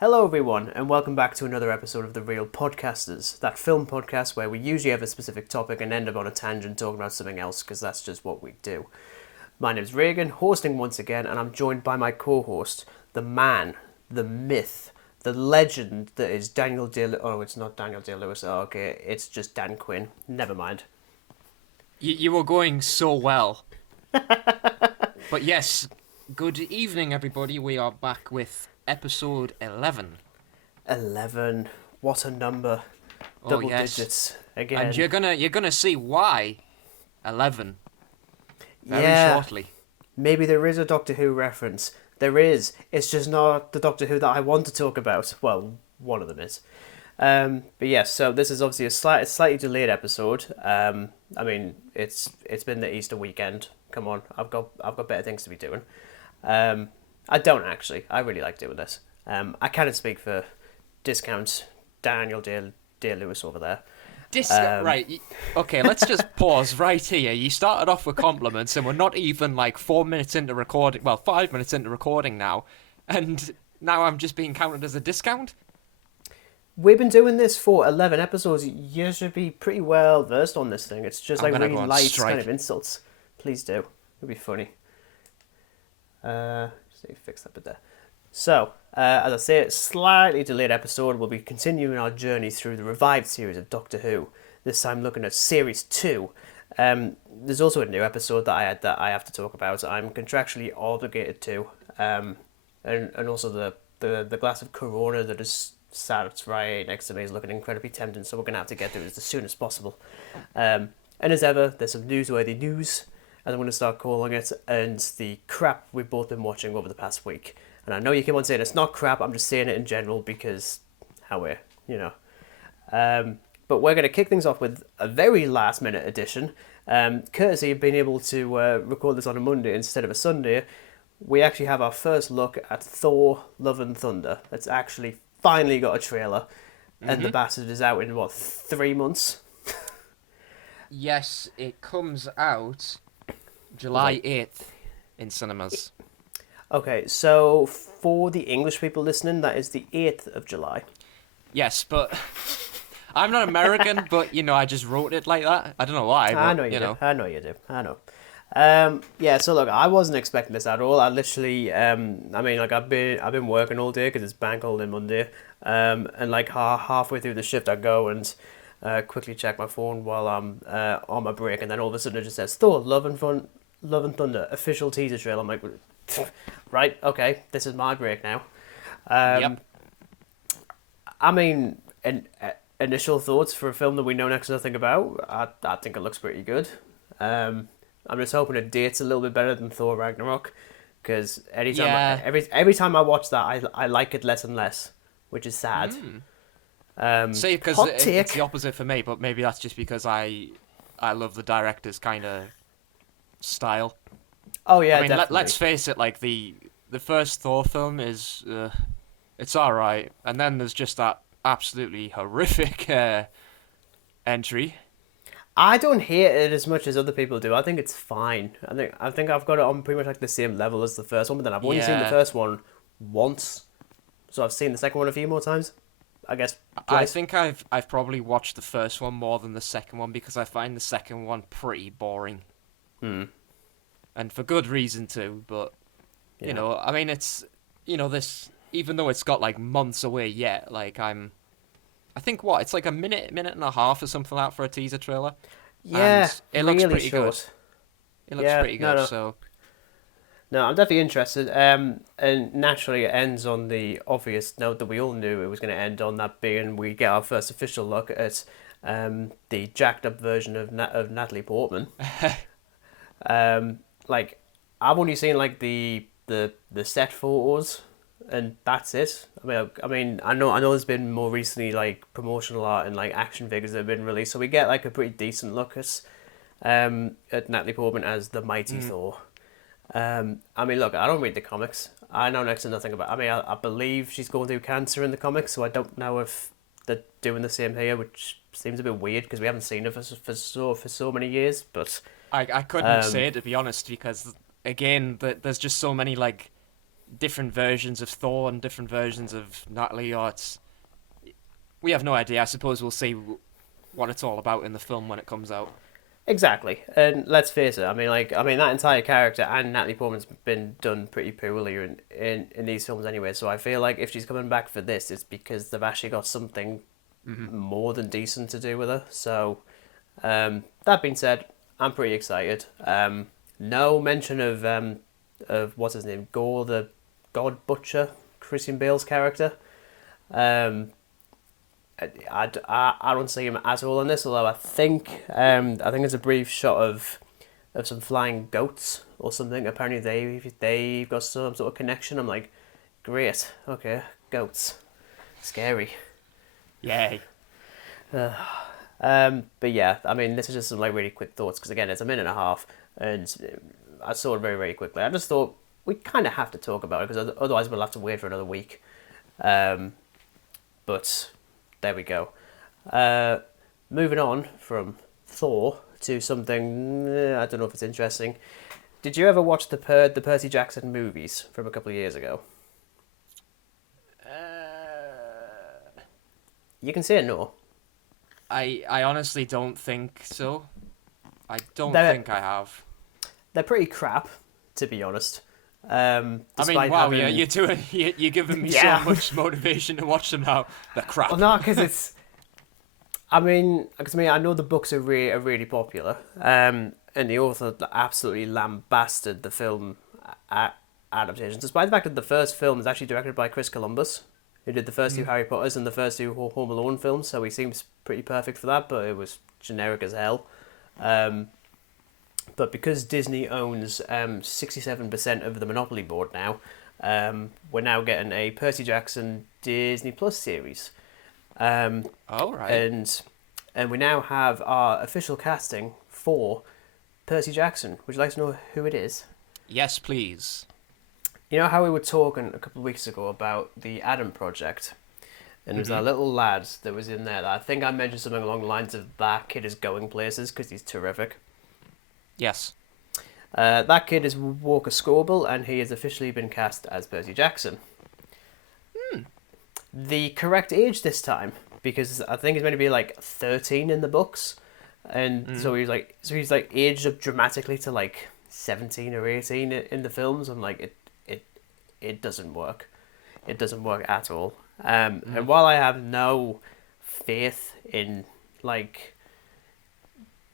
Hello, everyone, and welcome back to another episode of The Real Podcasters, that film podcast where we usually have a specific topic and end up on a tangent talking about something else, because that's just what we do. My name is Regan, hosting once again, and I'm joined by my co-host, the man, the myth, the legend that is Daniel Day... Oh, it's not Daniel Day-Lewis. Oh, okay, it's just Dan Quinn. Never mind. You were going so well. But yes, good evening, everybody. We are back with episode 11. 11. What a number. Oh, Double yes. digits again. And you're gonna see why 11 very shortly. Maybe there is a Doctor Who reference. There is. It's just not the Doctor Who that I want to talk about. Well, one of them is. But yes, so this is obviously a slightly delayed episode. I mean, it's been the Easter weekend. Come on, I've got better things to be doing. I don't actually. I really like doing this. I kind of speak for discount Daniel Day-Lewis over there. Right, okay, let's just pause right here. You started off with compliments and we're not even like 4 minutes into recording, well, 5 minutes into recording now, and now I'm just being counted as a discount? We've been doing this for 11 episodes. You should be pretty well versed on this thing. It's just like really light kind of insults. Please do. It'll be funny. Just need to fix that bit there. So, as I say, a slightly delayed episode. We'll be continuing our journey through the revived series of Doctor Who. This time looking at Series 2. There's also a new episode that I have to talk about. I'm contractually obligated to. And also the glass of Corona that is sat right next to me is looking incredibly tempting, so we're going to have to get through this as soon as possible. And as ever, there's some newsworthy news, as I'm going to start calling it, and the crap we've both been watching over the past week. And I know you keep on saying it's not crap, I'm just saying it in general because how we're, you know. But we're going to kick things off with a very last minute edition. Courtesy of being able to record this on a Monday instead of a Sunday, we actually have our first look at Thor, Love and Thunder. It's actually finally got a trailer, and the bastard is out in, 3 months? Yes, it comes out July 8th in cinemas. Okay, so for the English people listening, that is the 8th of July. Yes, but I'm not American, but, I just wrote it like that. I don't know why, but, I know you do. I know you do. I know. Yeah, so look, I wasn't expecting this at all. I literally, I've been working all day because it's bank holiday Monday, and like halfway through the shift I go and quickly check my phone while I'm on my break, and then all of a sudden it just says Thor, Love and Thunder, official teaser trailer. I'm like, right, okay, this is my break now. Yep. I mean, initial thoughts for a film that we know next to nothing about, I think it looks pretty good. I'm just hoping it dates a little bit better than Thor Ragnarok, because every time I watch that, I like it less and less, which is sad. See, because it's the opposite for me, but maybe that's just because I love the director's kind of style. Oh yeah, I mean, definitely. let's face it, like the first Thor film is it's all right, and then there's just that absolutely horrific entry. I don't hate it as much as other people do. I think it's fine. I think I've got it on pretty much like the same level as the first one, but then I've only seen the first one once, so I've seen the second one a few more times. I guess twice. I think I've probably watched the first one more than the second one because I find the second one pretty boring. And for good reason too, but I mean, it's this, even though it's got like months away yet, like I think it's like a minute and a half or something like that for a teaser trailer. Yeah, and it looks really pretty short. Good. It looks pretty good. No. So no, I'm definitely interested. And naturally, it ends on the obvious note that we all knew it was going to end on, that being we get our first official look at the jacked up version of Natalie Portman. Like, I've only seen like the set photos, and that's it. I mean, I know there's been more recently like promotional art and like action figures that have been released, so we get like a pretty decent look at Natalie Portman as the mighty Thor. I mean, look, I don't read the comics. I know next to nothing about. I mean, I believe she's going through cancer in the comics, so I don't know if they're doing the same here, which seems a bit weird because we haven't seen her for so many years. But I couldn't say, to be honest, because again, there's just so many like different versions of Thor and different versions of Natalie. Or we have no idea. I suppose we'll see what it's all about in the film when it comes out. Exactly, and let's face it. That entire character and Natalie Portman's been done pretty poorly in these films anyway. So I feel like if she's coming back for this, it's because they've actually got something more than decent to do with her. So, that being said, I'm pretty excited. No mention of what's his name, Gore the God Butcher, Christian Bale's character. I don't see him at all in this, although I think there's a brief shot of some flying goats or something. Apparently they've got some sort of connection. I'm like, great, okay, goats, scary. Yay. But yeah, I mean, this is just some like really quick thoughts because again, it's a minute and a half, and I saw it very very quickly. I just thought we kind of have to talk about it because otherwise we'll have to wait for another week. But there we go. Moving on from Thor to something I don't know if it's interesting. Did you ever watch the Percy Jackson movies from a couple of years ago? You can say no. I honestly don't think so. I don't think I have. They're pretty crap, to be honest. Wow, yeah, you're giving me so much motivation to watch them now. They're crap. Well, no, because it's... I know the books are really popular, and the author absolutely lambasted the film adaptations, despite the fact that the first film is actually directed by Chris Columbus, who did the first two Harry Potters and the first two Home Alone films, so he seems pretty perfect for that, but it was generic as hell. But because Disney owns 67% of the Monopoly board now, we're now getting a Percy Jackson Disney Plus series. Right. And we now have our official casting for Percy Jackson. Would you like to know who it is? Yes, please. You know how we were talking a couple of weeks ago about the Adam Project? And there's that little lad that was in there that I think I mentioned something along the lines of that kid is going places because he's terrific. Yes. That kid is Walker Scobell, and he has officially been cast as Percy Jackson. The correct age this time, because I think he's meant to be like 13 in the books, and so he's like aged up dramatically to like 17 or 18 in the films. I'm like, it doesn't work. It doesn't work at all. And while I have no faith in like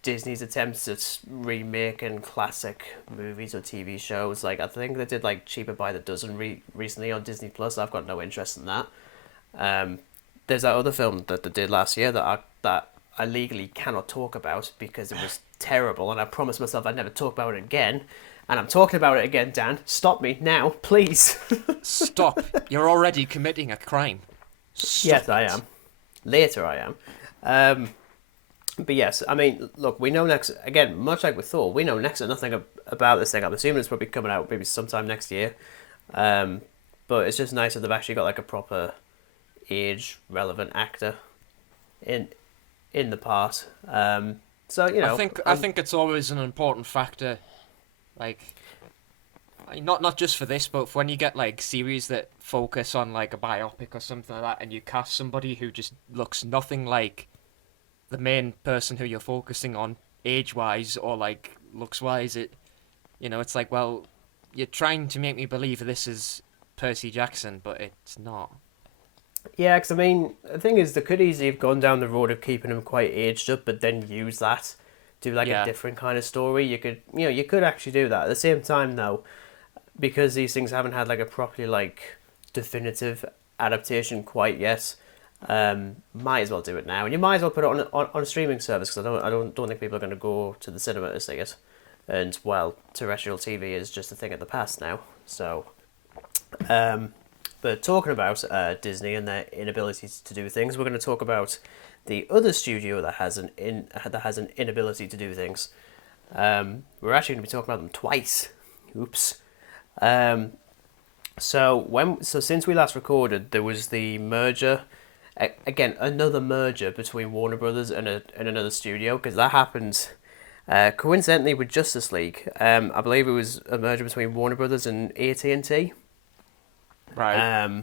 Disney's attempts at remaking classic movies or TV shows, like I think they did like Cheaper by the Dozen recently on Disney Plus. I've got no interest in that. There's that other film that they did last year that I legally cannot talk about because it was terrible, and I promised myself I'd never talk about it again. And I'm talking about it again, Dan. Stop me now, please. Stop. You're already committing a crime. Stop yes, it. I am. Later I am. But yes, I mean, look, we know next, again, much like with Thor, we know next to nothing about this thing. I'm assuming it's probably coming out maybe sometime next year. But it's just nice that they've actually got like a proper age-relevant actor in the part. So, you know... I think it's always an important factor, like, not just for this, but for when you get, like, series that focus on, like, a biopic or something like that, and you cast somebody who just looks nothing like the main person who you're focusing on age-wise or like looks-wise, it's like, well, you're trying to make me believe this is Percy Jackson, but it's not. Yeah, because I mean, the thing is, they could easily have gone down the road of keeping him quite aged up, but then use that do like a different kind of story. You could actually do that. At the same time, though, because these things haven't had like a properly like definitive adaptation quite yet. Might as well do it now, and you might as well put it on a streaming service because I don't think people are going to go to the cinema to see it, and well, terrestrial TV is just a thing of the past now. So, but talking about Disney and their inability to do things, we're going to talk about the other studio that has an inability to do things. We're actually going to be talking about them twice. Oops. So since we last recorded, there was the merger. Again, another merger between Warner Brothers and another studio, because that happened coincidentally with Justice League. I believe it was a merger between Warner Brothers and AT&T. Right.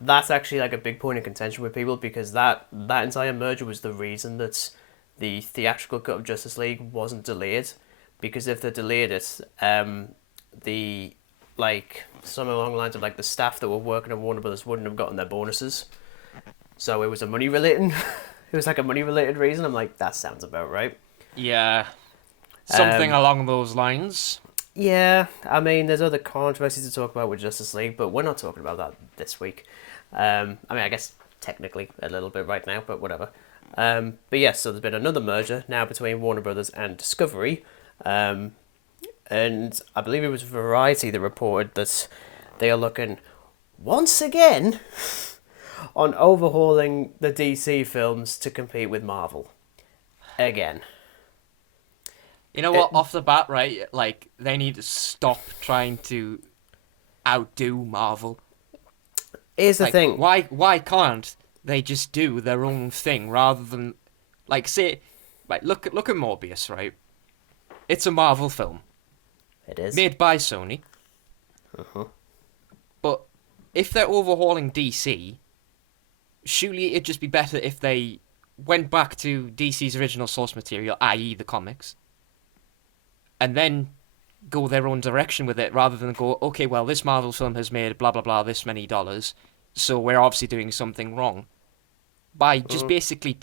That's actually like a big point of contention with people because that entire merger was the reason that the theatrical cut of Justice League wasn't delayed. Because if they delayed it, the like something along the lines of like the staff that were working on Warner Brothers wouldn't have gotten their bonuses. So it was a money related. It was like a money related reason. I'm like, that sounds about right. Yeah. Something along those lines. Yeah, I mean, there's other controversies to talk about with Justice League, but we're not talking about that this week. I mean, I guess technically a little bit right now, but whatever. But yes, so there's been another merger now between Warner Brothers and Discovery. And I believe it was Variety that reported that they are looking once again on overhauling the DC films to compete with Marvel. Again. You know what? Off the bat, right? Like, they need to stop trying to outdo Marvel. Here's the thing. Why can't they just do their own thing rather than, like, say, right? Look at Morbius, right? It's a Marvel film. It is made by Sony. But if they're overhauling DC, surely it'd just be better if they went back to DC's original source material, i.e., the comics, and then go their own direction with it, rather than go, okay, well, this Marvel film has made blah blah blah this many dollars, so we're obviously doing something wrong. By just basically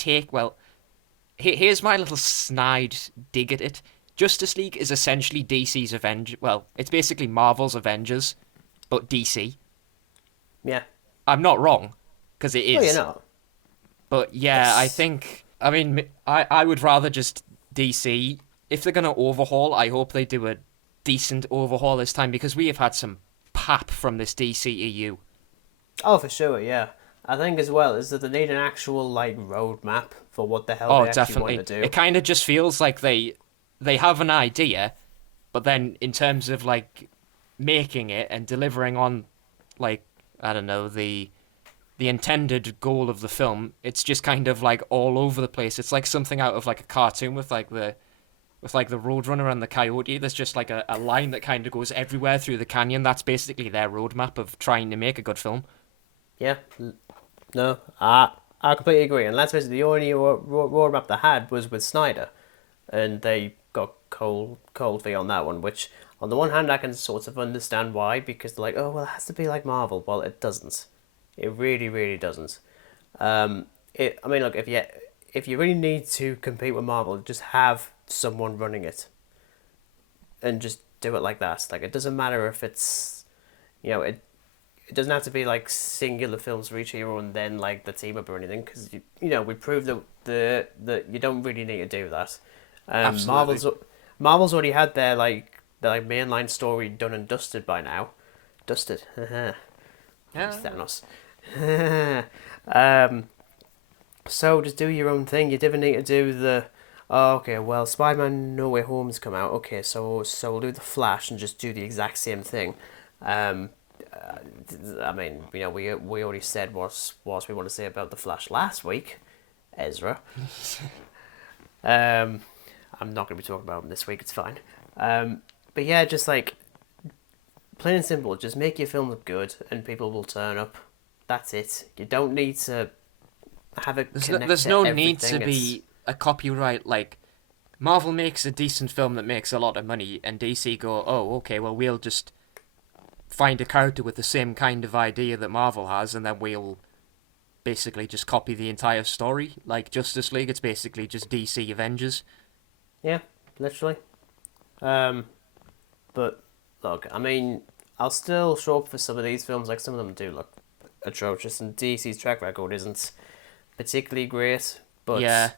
here's my little snide dig at it. Justice League is essentially DC's Avengers. Well, it's basically Marvel's Avengers, but DC. Yeah. I'm not wrong, because it is. Well, you're not. But yeah, I think, I mean, I would rather just DC. If they're going to overhaul, I hope they do a decent overhaul this time, because we have had some pap from this DCEU. Oh, for sure, yeah. I think as well is that they need an actual like roadmap for what the hell they actually want to do. It kind of just feels like they have an idea, but then in terms of like making it and delivering on, like, I don't know, the intended goal of the film, it's just kind of like all over the place. It's like something out of like a cartoon with like the Roadrunner and the Coyote. There's just like a line that kind of goes everywhere through the canyon. That's basically their roadmap of trying to make a good film. Yeah. No, I completely agree. And let's face it, the only roadmap they had was with Snyder. And they got cold feet on that one, which on the one hand I can sort of understand why, because they're like, oh, well, it has to be like Marvel. Well, it doesn't. It really, really doesn't. I mean, look, if you really need to compete with Marvel, just have someone running it. And just do it like that. Like, it doesn't matter if it's, it doesn't have to be like singular films for each hero and then like the team up or anything, because we proved that you don't really need to do that. Marvel's already had their mainline story done and dusted by now. Dusted. Yeah. Thanos. So just do your own thing. You didn't need to do the. Oh, okay, well, Spider-Man No Way Home's come out. Okay, so we'll do the Flash and just do the exact same thing. I mean, we already said what we want to say about the Flash last week, Ezra. I'm not going to be talking about him this week. It's fine. But yeah, just like plain and simple, just make your film look good, and people will turn up. That's it. You don't need to have it. There's no need to be a copyright. Like, Marvel makes a decent film that makes a lot of money, and DC go, oh, okay, well, we'll just find a character with the same kind of idea that Marvel has, and then we'll basically just copy the entire story. Like Justice League, it's basically just DC Avengers. Yeah, literally. But look, I mean, I'll still show up for some of these films. Like, some of them do look atrocious, and DC's track record isn't particularly great. But yeah,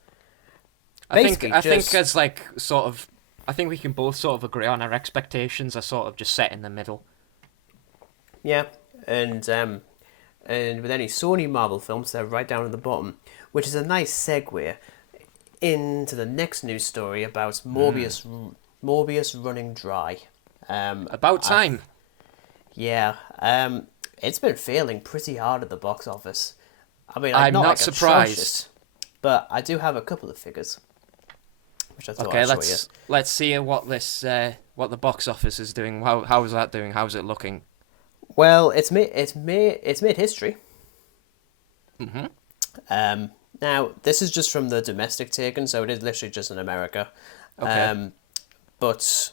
I think as like sort of, I think we can both sort of agree on our expectations are sort of just set in the middle. Yeah, and with any Sony Marvel films, they're right down at the bottom, which is a nice segue into the next news story about Morbius running dry. About time. It's been failing pretty hard at the box office. I mean, I'm not like surprised, atrocious, but I do have a couple of figures, which I thought I'd show you. Let's see what the box office is doing. How is that doing? How's it looking? Well, it's made history. Mm-hmm. Now this is just from the domestic taken, so it is literally just in America. Okay. But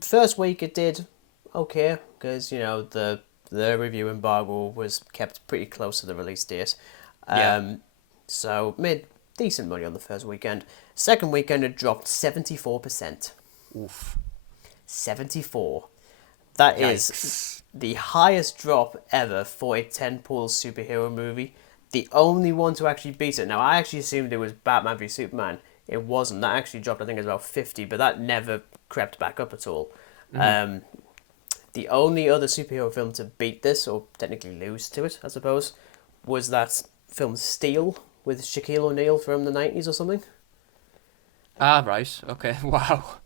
first week it did okay because the review embargo was kept pretty close to the release date. Yeah. So made decent money on the first weekend. Second weekend it dropped 74%. Oof. 74. That is Yikes. the highest drop ever for a tentpole superhero movie. The only one to actually beat it. Now, I actually assumed it was Batman v Superman. It wasn't. That actually dropped, I think, it was about 50, but that never crept back up at all. The only other superhero film to beat this, or technically lose to it, I suppose, was that film Steel with Shaquille O'Neal from the 90s or something. Ah, right. Okay. Wow.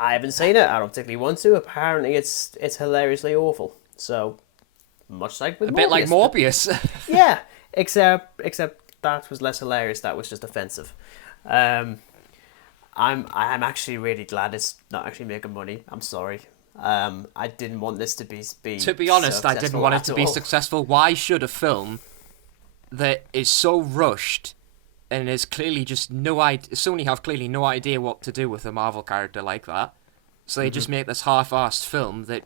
I haven't seen it. I don't particularly want to. Apparently, it's hilariously awful. So, much like with A Morbius. bit like Morbius. Yeah, except that was less hilarious. That was just offensive. I'm actually really glad it's not actually making money. I'm sorry. I didn't want this to be To be honest, I didn't successful want it at to be all. successful. Why should a film that is so rushed and is clearly just no idea, Sony have clearly no idea what to do with a Marvel character like that, so they just make this half-assed film that,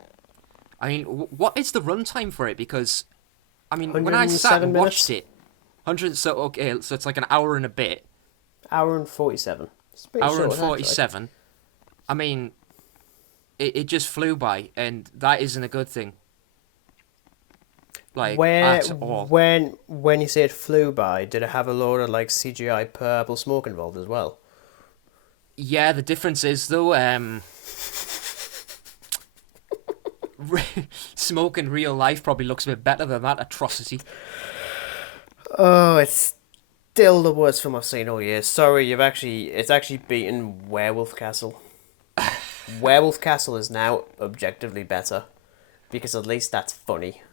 I mean, what is the runtime for it? Because, I mean, when I sat 107 and watched minutes? it, 100, so okay, so it's like an hour and a bit, Hour and 47. It's pretty hour and short, actually. 47. I mean, it just flew by, and that isn't a good thing. Like, at all. When you say it flew by, did it have a load of like CGI purple smoke involved as well? Yeah, the difference is though, smoke in real life probably looks a bit better than that atrocity. Oh, it's still the worst film I've seen all year. Sorry, it's actually beaten Werewolf Castle. Werewolf Castle is now objectively better because at least that's funny.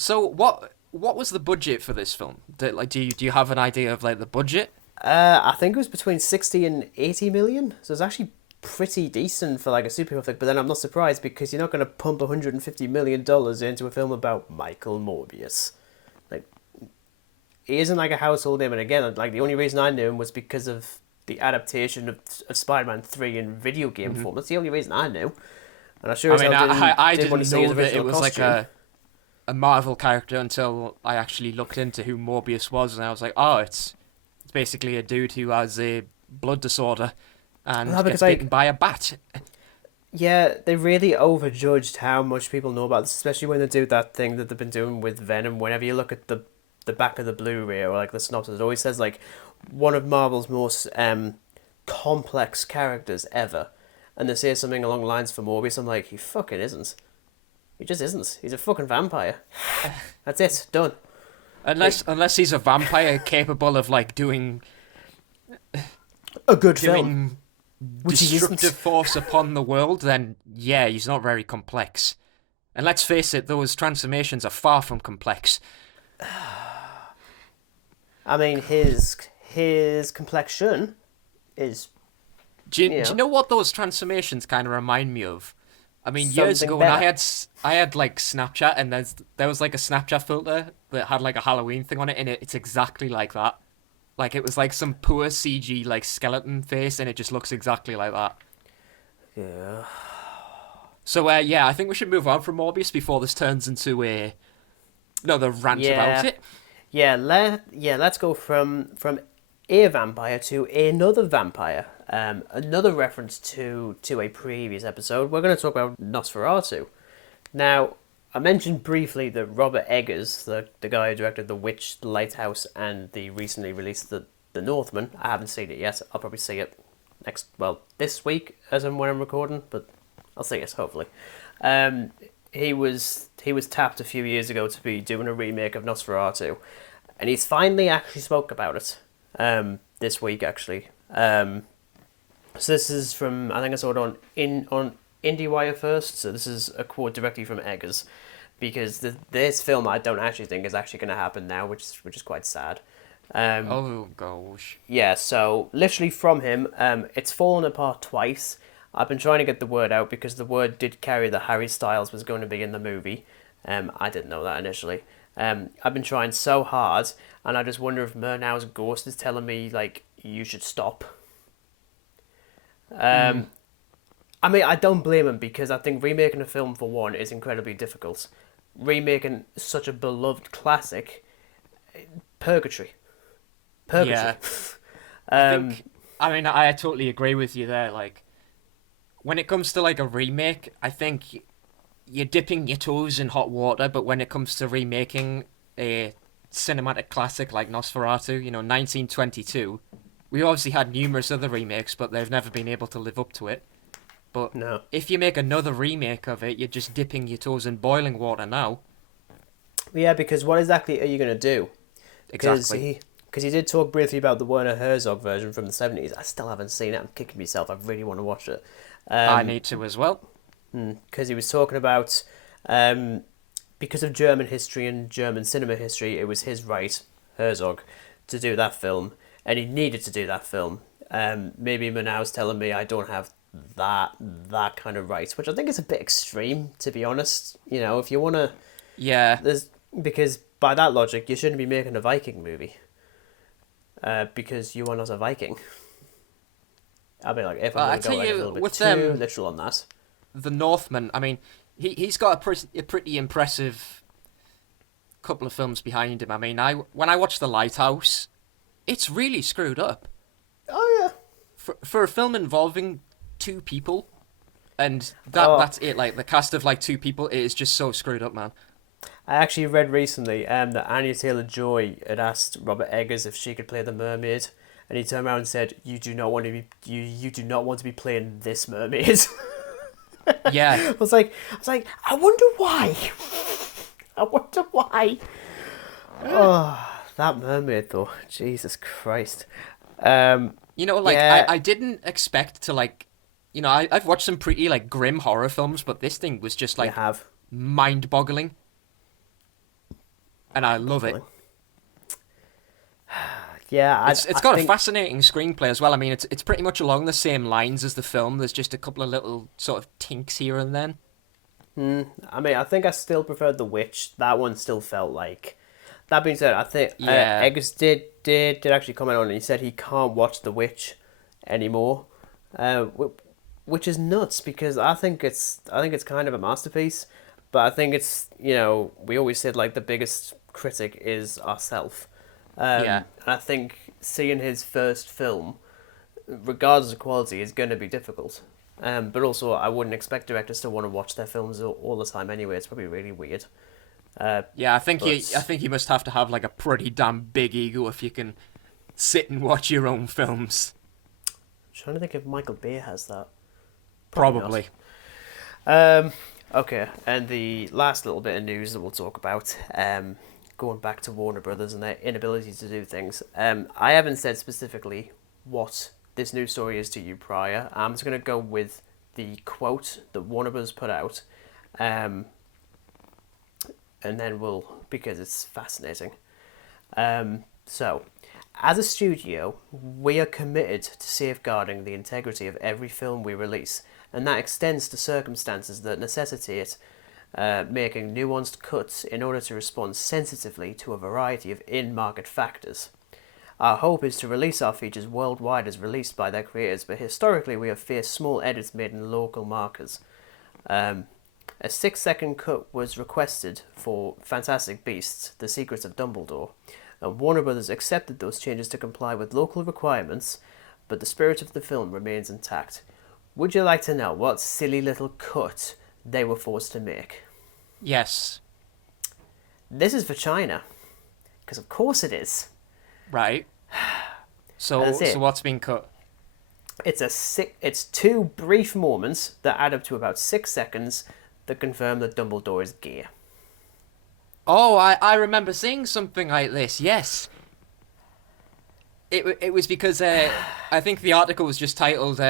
So what was the budget for this film? Do you have an idea of like the budget? I think it was between 60 and 80 million, so it's actually pretty decent for like a superhero flick. But then I'm not surprised because you're not going to pump $150 million into a film about Michael Morbius. Like, he isn't like a household name, and again, like the only reason I knew him was because of the adaptation of Spider-Man 3 in video game form. That's the only reason I knew. And I sure I as mean, hell I didn't want to didn't see his know that it original was like costume. a Marvel character until I actually looked into who Morbius was, and I was like, oh, it's basically a dude who has a blood disorder and Well, gets because bitten by a bat. yeah, they really overjudged how much people know about this, especially when they do that thing that they've been doing with Venom. Whenever you look at the back of the Blu-ray or like the synopsis, it always says like one of Marvel's most complex characters ever, and they say something along the lines for Morbius. I'm like, he fucking isn't. He just isn't. He's a fucking vampire. That's it. Done. Unless he's a vampire capable of like doing A good film, doing which he destructive isn't. force upon the world, then yeah, he's not very complex. And let's face it, those transformations are far from complex. I mean, his complexion is Do you know what those transformations kind of remind me of? I mean, years something ago when better. I had like Snapchat, and there was like a Snapchat filter that had like a Halloween thing on it, and it's exactly like that. Like it was like some poor CG like skeleton face, and it just looks exactly like that. Yeah. So yeah, I think we should move on from Morbius before this turns into another rant about Yeah. it. Let's go from a vampire to another vampire. Another reference to a previous episode. We're going to talk about Nosferatu. Now, I mentioned briefly that Robert Eggers, the guy who directed The Witch, The Lighthouse, and the recently released The Northman. I haven't seen it yet. I'll probably see it this week as I'm when I'm recording, but I'll see it hopefully. He was tapped a few years ago to be doing a remake of Nosferatu, and he's finally actually spoke about it this week actually. So this is from, I think I saw it on IndieWire first. So this is a quote directly from Eggers, because this film I don't actually think is actually going to happen now, which is quite sad. Oh gosh. Yeah, so literally from him, it's fallen apart twice. I've been trying to get the word out because the word did carry that Harry Styles was going to be in the movie. I didn't know that initially. I've been trying so hard, and I just wonder if Murnau's ghost is telling me, like, you should stop. I mean, I don't blame him because I think remaking a film, for one, is incredibly difficult. Remaking such a beloved classic, purgatory. Yeah. I totally agree with you there. Like, when it comes to like a remake, I think you're dipping your toes in hot water, but when it comes to remaking a cinematic classic like Nosferatu, 1922, we obviously had numerous other remakes, but they've never been able to live up to it. But No. if you make another remake of it, you're just dipping your toes in boiling water now. Yeah, because what exactly are you going to do? Exactly. Because he did talk briefly about the Werner Herzog version from the 70s. I still haven't seen it. I'm kicking myself. I really want to watch it. I need to as well. Because he was talking about, because of German history and German cinema history, it was his right, Herzog, to do that film. And he needed to do that film. Maybe Murnau's telling me I don't have that kind of right, which I think is a bit extreme, to be honest. If you want to... Yeah. Because by that logic, you shouldn't be making a Viking movie. Because you are not a Viking. I'll be like, if I'm going to go like a little bit too literal on that. The Northman, I mean, he's got a pretty impressive couple of films behind him. I mean, when I watched The Lighthouse, it's really screwed up. Oh, yeah. For a film involving two people, and that's it, like, the cast of, like, two people, it is just so screwed up, man. I actually read recently that Anya Taylor-Joy had asked Robert Eggers if she could play the mermaid, and he turned around and said, "You do not want to be playing this mermaid." Yeah. I was like, I wonder why. I wonder why. Oh, that mermaid though, Jesus Christ. Yeah. I didn't expect to, like, I've watched some pretty, like, grim horror films, but this thing was just, like, mind-boggling. And I love it. Yeah, it's got a fascinating screenplay as well. I mean, it's pretty much along the same lines as the film. There's just a couple of little sort of tinks here and then. I mean, I think I still preferred The Witch. That one still felt like... That being said, I think Eggers did actually comment on it. He said he can't watch The Witch anymore, which is nuts because I think it's kind of a masterpiece. But I think it's, we always said, like, the biggest critic is ourself. And I think seeing his first film, regardless of quality, is going to be difficult. But also, I wouldn't expect directors to want to watch their films all the time anyway. It's probably really weird. I think you must have to have, like, a pretty damn big ego if you can sit and watch your own films. I'm trying to think if Michael Bay has that. Probably. Okay, and the last little bit of news that we'll talk about, going back to Warner Brothers and their inability to do things. I haven't said specifically what this news story is to you prior. I'm just going to go with the quote that Warner Brothers put out, and then because it's fascinating. So, as a studio, we are committed to safeguarding the integrity of every film we release, and that extends to circumstances that necessitate making nuanced cuts in order to respond sensitively to a variety of in-market factors. Our hope is to release our features worldwide as released by their creators, but historically we have faced small edits made in local markers. A 6-second cut was requested for Fantastic Beasts: The Secrets of Dumbledore, and Warner Brothers accepted those changes to comply with local requirements, but the spirit of the film remains intact. Would you like to know what silly little cut they were forced to make? Yes. This is for China, because of course it is. Right. So what's been cut? It's 2 brief moments that add up to about 6 seconds that confirm that Dumbledore is gay. Oh, I remember seeing something like this. Yes. It was because I think the article was just titled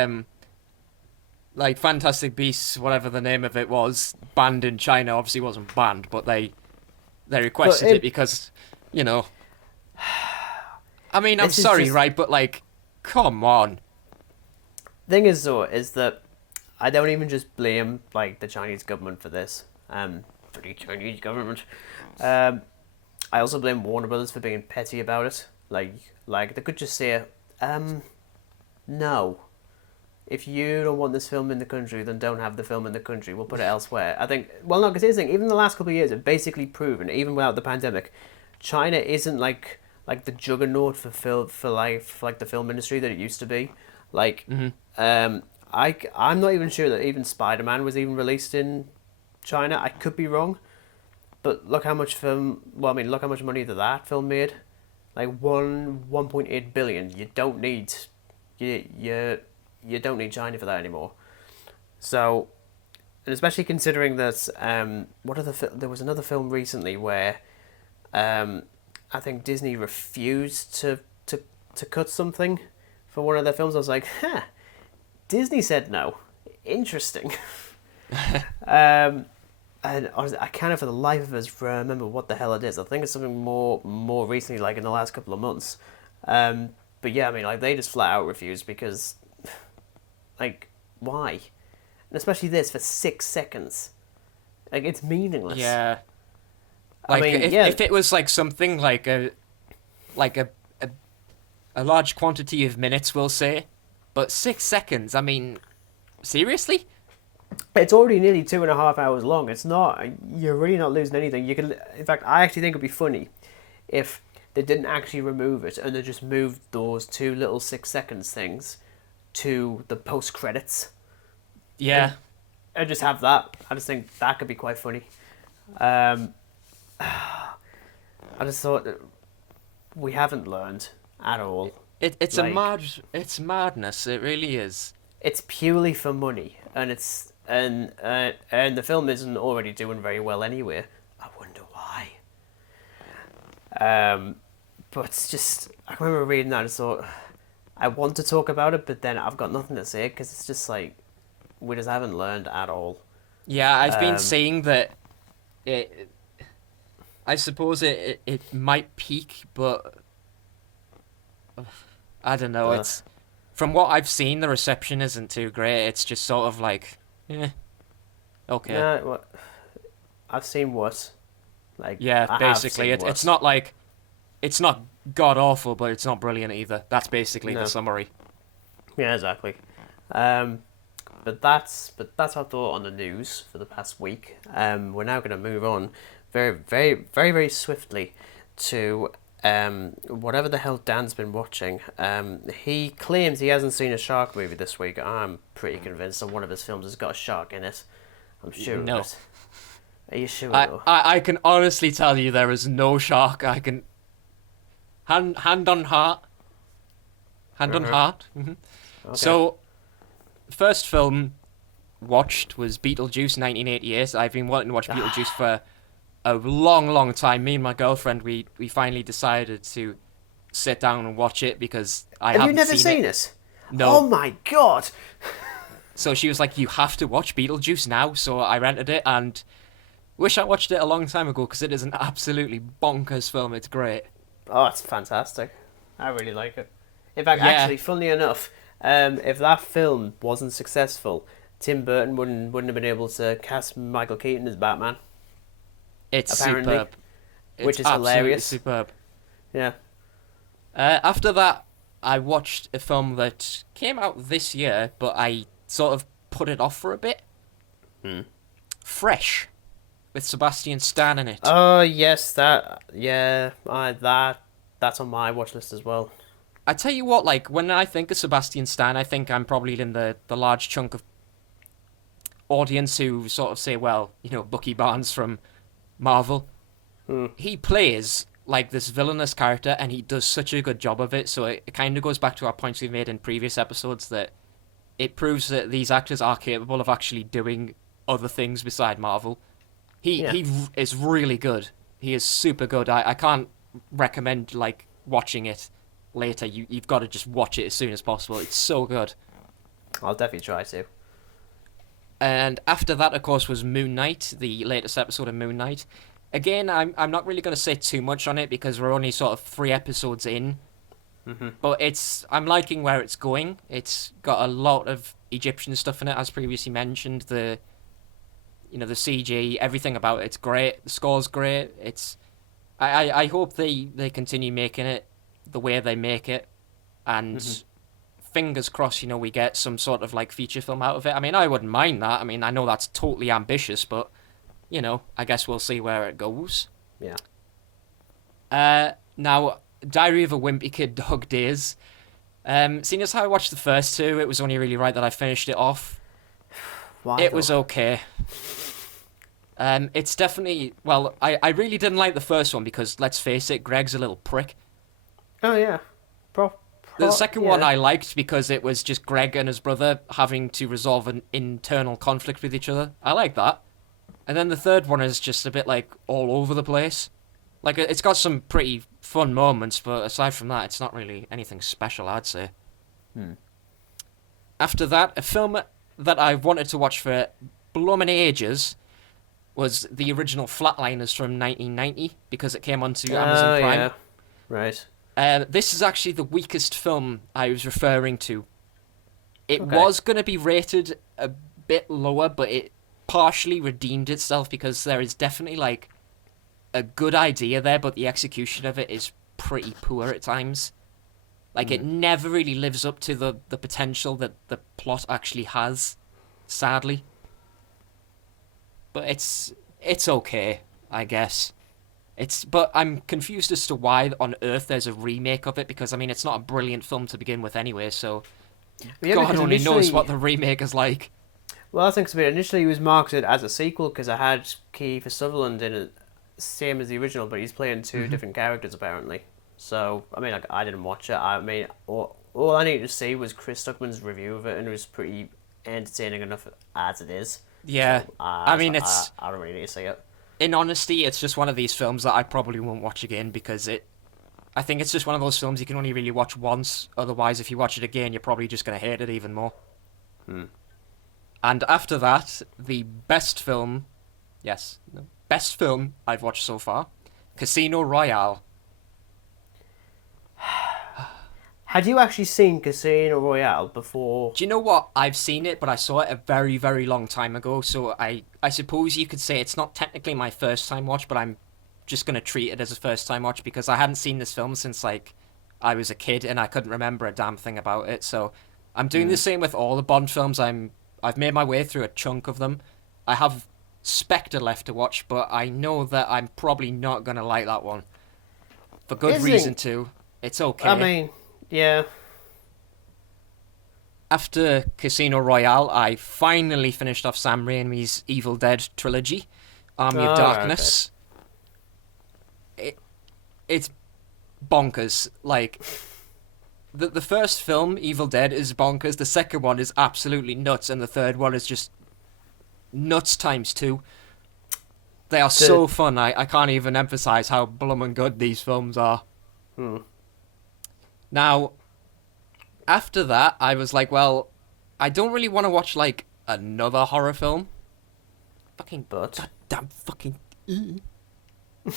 like Fantastic Beasts, whatever the name of it was, banned in China. Obviously wasn't banned, but they requested it because, I mean, I'm sorry, right? But, like, come on. Thing is, though, is that I don't even just blame like the Chinese government for this. For the Chinese government. I also blame Warner Brothers for being petty about it. Like they could just say, no. If you don't want this film in the country, then don't have the film in the country. We'll put it elsewhere. I think, well, no, because here's the thing, even the last couple of years have basically proven, even without the pandemic, China isn't like the juggernaut for the film industry that it used to be. Like, I'm not even sure that even Spider-Man was even released in China. I could be wrong, but look how much look how much money that film made. Like 1.8 billion. You don't need you don't need China for that anymore. So, and especially considering that there was another film recently where I think Disney refused to cut something for one of their films. I was like, Disney said no. Interesting. And honestly, I kind of for the life of us remember what the hell it is. I think it's something more recently, like in the last couple of months. But yeah, I mean, like they just flat out refused because, like, why? And especially this for 6 seconds. Like, it's meaningless. Yeah. Like, I mean, if it was like something like a large quantity of minutes, we'll say, but 6 seconds. I mean, seriously? It's already nearly 2.5 hours long. It's not. You're really not losing anything. You can. In fact, I actually think it'd be funny if they didn't actually remove it and they just moved those 2 little 6 seconds things to the post credits. Yeah. And just have that. I just think that could be quite funny. I just thought that we haven't learned at all. It's madness. It really is. It's purely for money, and and the film isn't already doing very well anyway. I wonder why. But it's just, I remember reading that and thought, I want to talk about it, but then I've got nothing to say because it's just like we just haven't learned at all. Yeah, I've been saying that. I suppose it might peak, but I don't know. It's from what I've seen, the reception isn't too great. It's just sort of like, okay. Yeah, well, I've seen worse. Like, yeah, basically, it's not like, it's not god awful, but it's not brilliant either. That's basically the summary. Yeah, exactly. But that's our thought on the news for the past week. We're now going to move on very, very, very, very swiftly to whatever the hell Dan's been watching. He claims he hasn't seen a shark movie this week. I'm pretty convinced that one of his films has got a shark in it. I'm sure of it. Are you sure? I can honestly tell you there is no shark. I can hand on heart. Hand on heart. Mm-hmm. Okay. So, first film watched was Beetlejuice 1988. I've been wanting to watch Beetlejuice for a long, long time. Me and my girlfriend, we finally decided to sit down and watch it because I haven't seen it. Have you never seen it? No. Oh my god! So she was like, you have to watch Beetlejuice now. So I rented it and wish I watched it a long time ago because it is an absolutely bonkers film. It's great. Oh, it's fantastic. I really like it. In fact, actually, funnily enough, if that film wasn't successful, Tim Burton wouldn't have been able to cast Michael Keaton as Batman. It's superb. Which is hilarious. Superb. Yeah. After that, I watched a film that came out this year, but I sort of put it off for a bit. Fresh, with Sebastian Stan in it. Oh yes, that's on my watch list as well. I tell you what, like when I think of Sebastian Stan, I think I'm probably in the large chunk of audience who sort of say, well, Bucky Barnes from Marvel. He plays like this villainous character and he does such a good job of it, so it kind of goes back to our points we've made in previous episodes that it proves that these actors are capable of actually doing other things beside Marvel. He is really good. He is super good. I can't recommend like watching it later. You've got to just watch it as soon as possible. It's so good. I'll definitely try to. And after that, of course, was Moon Knight, the latest episode of Moon Knight. Again, I'm not really going to say too much on it because we're only sort of 3 episodes in. Mm-hmm. But I'm liking where it's going. It's got a lot of Egyptian stuff in it, as previously mentioned. The CG, everything about it's great. The score's great. I hope they continue making it the way they make it, and fingers crossed, we get some sort of like feature film out of it. I mean, I wouldn't mind that. I mean, I know that's totally ambitious, but I guess we'll see where it goes. Yeah. Now, Diary of a Wimpy Kid, Dog Days. Seeing as how I watched the first two, it was only really right that I finished it off. Why it though? was okay. It's definitely... Well, I really didn't like the first one because, let's face it, Greg's a little prick. Oh, yeah. The second one I liked because it was just Greg and his brother having to resolve an internal conflict with each other. I like that. And then the third one is just a bit, like, all over the place. Like, it's got some pretty fun moments, but aside from that, it's not really anything special, I'd say. After that, a film that I've wanted to watch for blooming ages was the original Flatliners from 1990, because it came onto Amazon Prime. Yeah. Right. This is actually the weakest film I was referring to. It was going to be rated a bit lower, but it partially redeemed itself because there is definitely, like, a good idea there, but the execution of it is pretty poor at times. Like, it never really lives up to the potential that the plot actually has, sadly. But it's okay, I guess. But I'm confused as to why on earth there's a remake of it, because, I mean, it's not a brilliant film to begin with anyway, so God only knows what the remake is like. Well, I think initially it was marketed as a sequel because I had Kiefer Sutherland in it, same as the original, but he's playing two different characters apparently. So, I mean, I didn't watch it. I mean, all I needed to see was Chris Stuckman's review of it, and it was pretty entertaining enough as it is. Yeah, so, I mean, I don't really need to see it. In honesty, it's just one of these films that I probably won't watch again because I think it's just one of those films you can only really watch once. Otherwise, if you watch it again, you're probably just going to hate it even more. And after that, the best film I've watched so far, Casino Royale. Had you actually seen Casino Royale before? Do you know what? I've seen it, but I saw it a very, very long time ago, so I suppose you could say it's not technically my first time watch, but I'm just going to treat it as a first time watch because I hadn't seen this film since, like, I was a kid and I couldn't remember a damn thing about it, so I'm doing the same with all the Bond films. I've made my way through a chunk of them. I have Spectre left to watch, but I know that I'm probably not going to like that one. For good reason, too. It's okay. I mean, yeah. After Casino Royale, I finally finished off Sam Raimi's Evil Dead trilogy, Army of Darkness. Okay. It's bonkers. Like, the first film, Evil Dead, is bonkers. The second one is absolutely nuts, and the third one is just nuts times two. They are so fun. I can't even emphasize how bloomin' good these films are. Now, after that, I was like, well, I don't really want to watch, like, another horror film. Goddamn fucking... Oh,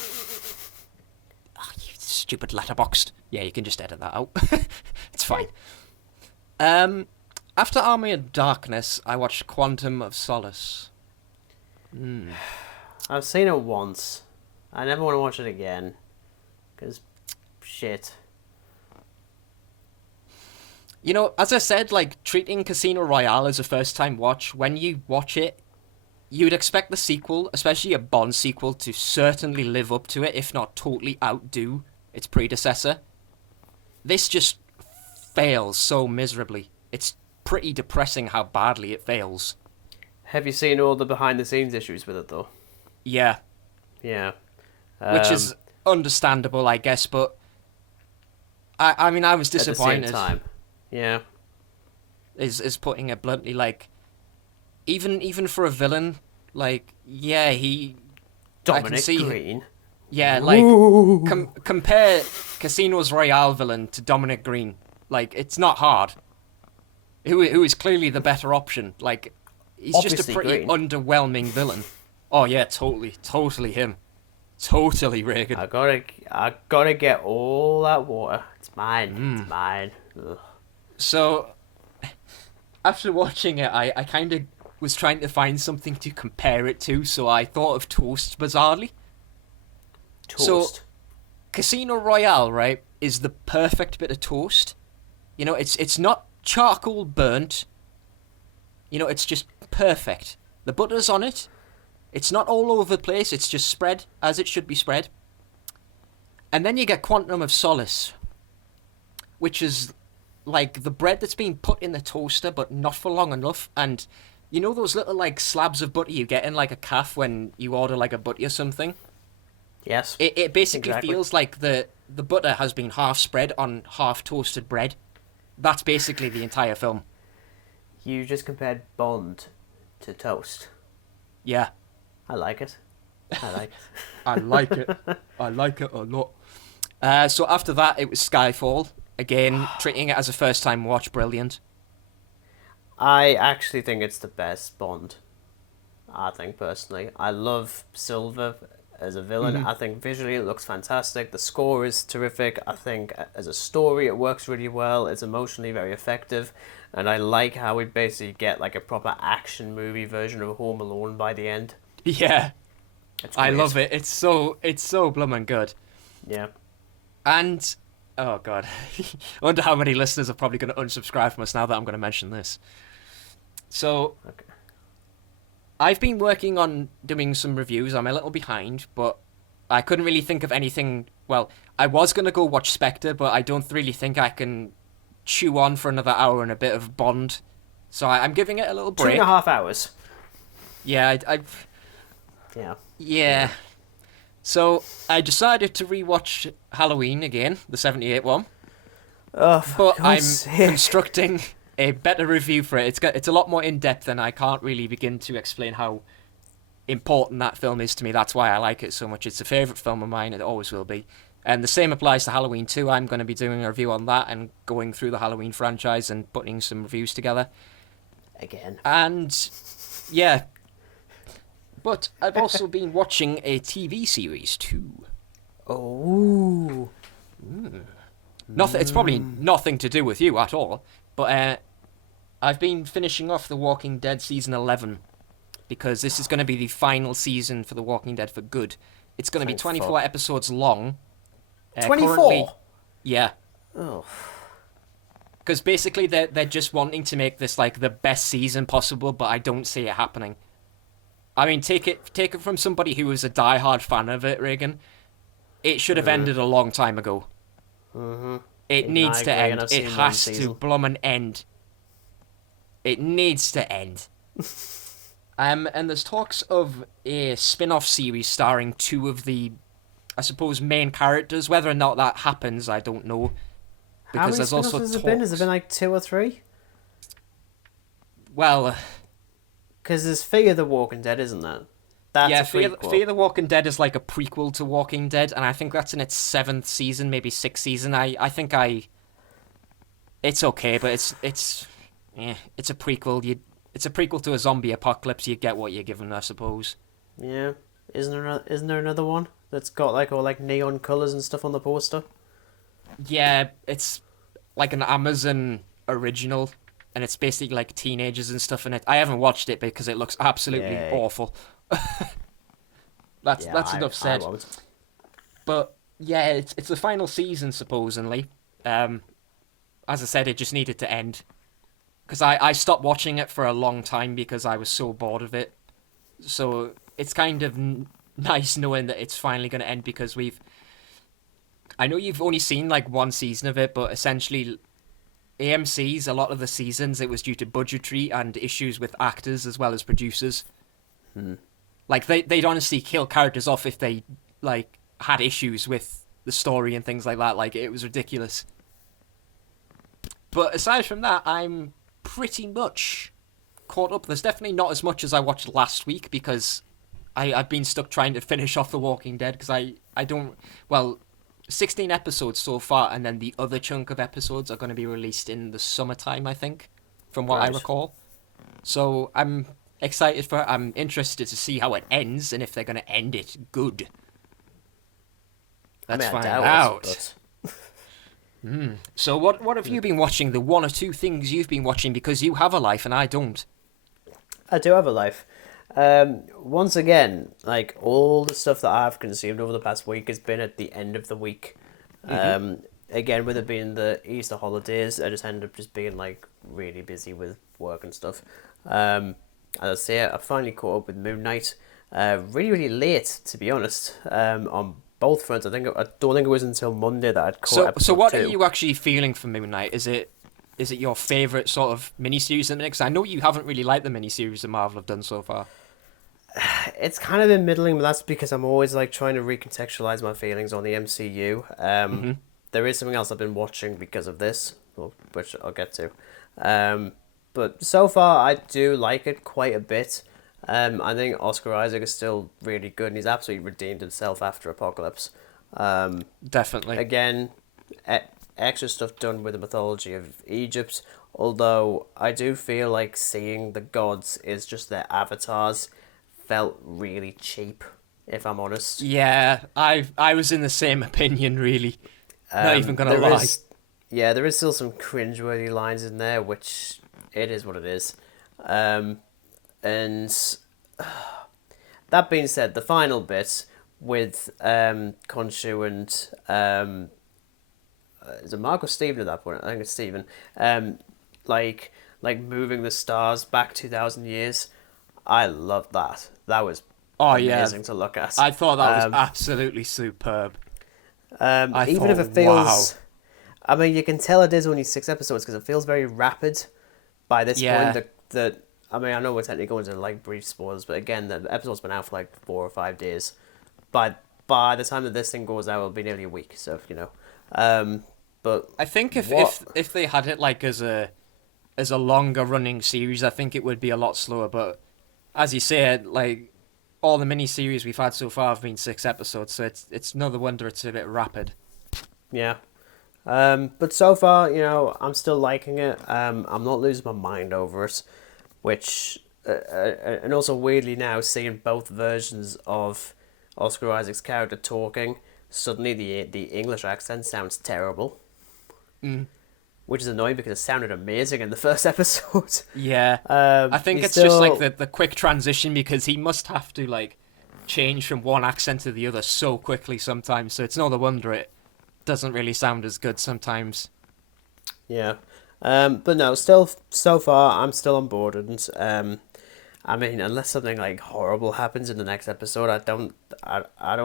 you stupid letterboxed. Yeah, you can just edit that out. It's fine. After Army of Darkness, I watched Quantum of Solace. I've seen it once. I never want to watch it again. Because, shit. You know, as I said, like, treating Casino Royale as a first-time watch, when you watch it, you'd expect the sequel, especially a Bond sequel, to certainly live up to it, if not totally outdo its predecessor. This just fails so miserably. It's pretty depressing how badly it fails. Have you seen all the behind-the-scenes issues with it, though? Yeah. Yeah. Which is understandable, I guess, but... I mean, I was disappointed. At the same time. Yeah. Is putting it bluntly, like... Even for a villain, like, yeah, he... Dominic Green. Yeah, like, compare Casino's Royale villain to Dominic Green. Like, it's not hard. Who is clearly the better option. Like, he's Obviously just a pretty Green. underwhelming villain. Oh yeah, totally him. Totally Regan. I gotta get all that water. It's mine. It's mine. Ugh. So, after watching it, I kind of was trying to find something to compare it to, so I thought of toast, bizarrely. So, Toast. Casino Royale, right, is the perfect bit of toast. You know, it's not charcoal burnt. You know, it's just perfect. The butter's on it. It's not all over the place. It's just spread as it should be spread. And then you get Quantum of Solace, which is like the bread that's been put in the toaster, but not for long enough. And you know those little like slabs of butter you get in like a calf when you order like a butty or something? Yes. It basically exactly. feels like the butter has been half spread on half toasted bread. That's basically the entire film. You just compared Bond to toast. Yeah. I like it. I like it. I like it. I like it a lot. So after that, it was Skyfall. Again, treating it as a first-time watch, brilliant. I actually think it's the best Bond. I think personally, I love Silver as a villain. I think visually it looks fantastic. The score is terrific. I think as a story it works really well. It's emotionally very effective, and I like how we basically get like a proper action movie version of Home Alone by the end. Yeah, It's I great. love it. It's so bloomin' good. Yeah. And oh god, I wonder how many listeners are probably going to unsubscribe from us now that I'm going to mention this. So, Okay. I've been working on doing some reviews. I'm a little behind, but I couldn't really think of anything. Well, I was going to go watch Spectre, but I don't really think I can chew on for another hour and a bit of Bond. So I'm giving it a little break. 2.5 hours. Yeah, Yeah. yeah. So I decided to rewatch Halloween again, the 78 one. Oh, for But I'm God's sake. constructing a better review for it. It's a lot more in depth, and I can't really begin to explain how important that film is to me. That's why I like it so much. It's a favourite film of mine. It always will be. And the same applies to Halloween 2. I'm going to be doing a review on that and going through the Halloween franchise and putting some reviews together. Again. And yeah. But I've also been watching a TV series too. Oh. Nothing. It's probably nothing to do with you at all. But I've been finishing off The Walking Dead season 11 because this is going to be the final season for The Walking Dead for good. It's going to be Thank 24 fuck. episodes long. 24? Currently, yeah. Oh. Because basically they're just wanting to make this like the best season possible, but I don't see it happening. I mean, take it from somebody who was a diehard fan of it, Regan. It should have ended a long time ago. Mm-hmm. It needs to I agree, and end. I've It seen one has season. to blummin' end. It needs to end. And there's talks of a spin-off series starring two of the, I suppose, main characters. Whether or not that happens, I don't know. How many Because there's spin-offs also has there been? Has there been like 2 or 3? Well, Because there's Fear the Walking Dead, isn't there? That's yeah, a Fear prequel. the Walking Dead is like a prequel to Walking Dead, and I think that's in its 7th season, maybe 6th season. I think it's okay, but it's a prequel. It's a prequel to a zombie apocalypse. You get what you're given, I suppose. Yeah. Isn't there another one that's got like all like neon colours and stuff on the poster? Yeah, it's like an Amazon original, and it's basically like teenagers and stuff in it. I haven't watched it because it looks absolutely Yay. awful. That's enough said. I won't. But yeah, it's the final season supposedly. As I said, it just needed to end because I stopped watching it for a long time because I was so bored of it. So it's kind of nice knowing that it's finally going to end because I know you've only seen like one season of it, but essentially AMC's, a lot of the seasons, it was due to budgetary and issues with actors as well as producers. Like, they'd honestly kill characters off if they, like, had issues with the story and things like that. Like, it was ridiculous. But aside from that, I'm pretty much caught up. There's definitely not as much as I watched last week because I've been stuck trying to finish off The Walking Dead because I don't... Well, 16 episodes so far, and then the other chunk of episodes are going to be released in the summertime, I think, from what I Right. recall. So I'm excited for it. I'm interested to see how it ends and if they're going to end it good. Let's I find doubt out. it, but So what have you been watching? The one or two things you've been watching, because you have a life and I don't. I do have a life. Once again, like all the stuff that I've consumed over the past week has been at the end of the week. Again, with it being the Easter holidays, I just ended up just being like really busy with work and stuff. As I say, I finally caught up with Moon Knight. Really late, to be honest. On both fronts, I don't think it was until Monday that I'd caught So episode what 2. are you actually feeling for Moon Knight? Is it your favourite sort of miniseries in the mix? I know you haven't really liked the miniseries that Marvel have done so far. It's kind of been middling, but that's because I'm always like trying to recontextualize my feelings on the MCU. There is something else I've been watching because of this, which I'll get to. But so far, I do like it quite a bit. I think Oscar Isaac is still really good, and he's absolutely redeemed himself after Apocalypse. Definitely. Again, extra stuff done with the mythology of Egypt, although I do feel like seeing the gods is just their avatars felt really cheap, if I'm honest. Yeah, I was in the same opinion, really. Not even gonna There lie. there is still some cringeworthy lines in there, which it is what it is. And that being said, the final bit with Khonshu and is it Mark or Stephen at that point? I think it's Stephen. Like moving the stars back 2,000 years. I loved that. That was amazing to look at. I thought that was absolutely superb. Even if it feels, I mean, you can tell it is only 6 episodes because it feels very rapid by this point. That I mean, I know we're technically going into like brief spoilers, but again, the episode's been out for like 4 or 5 days. By the time that this thing goes out, it'll be nearly a week. So but I think if they had it like as a longer running series, I think it would be a lot slower. But as you said, like all the mini-series we've had so far have been 6 episodes, so it's no wonder it's a bit rapid. Yeah. But so far, I'm still liking it. I'm not losing my mind over it, which, and also weirdly now seeing both versions of Oscar Isaac's character talking, suddenly the English accent sounds terrible. Which is annoying because it sounded amazing in the first episode. Yeah, I think it's just like the quick transition, because he must have to like change from one accent to the other so quickly sometimes. So it's no wonder it doesn't really sound as good sometimes. Yeah, but no, still so far I'm still on board, and I mean, unless something like horrible happens in the next episode, I don't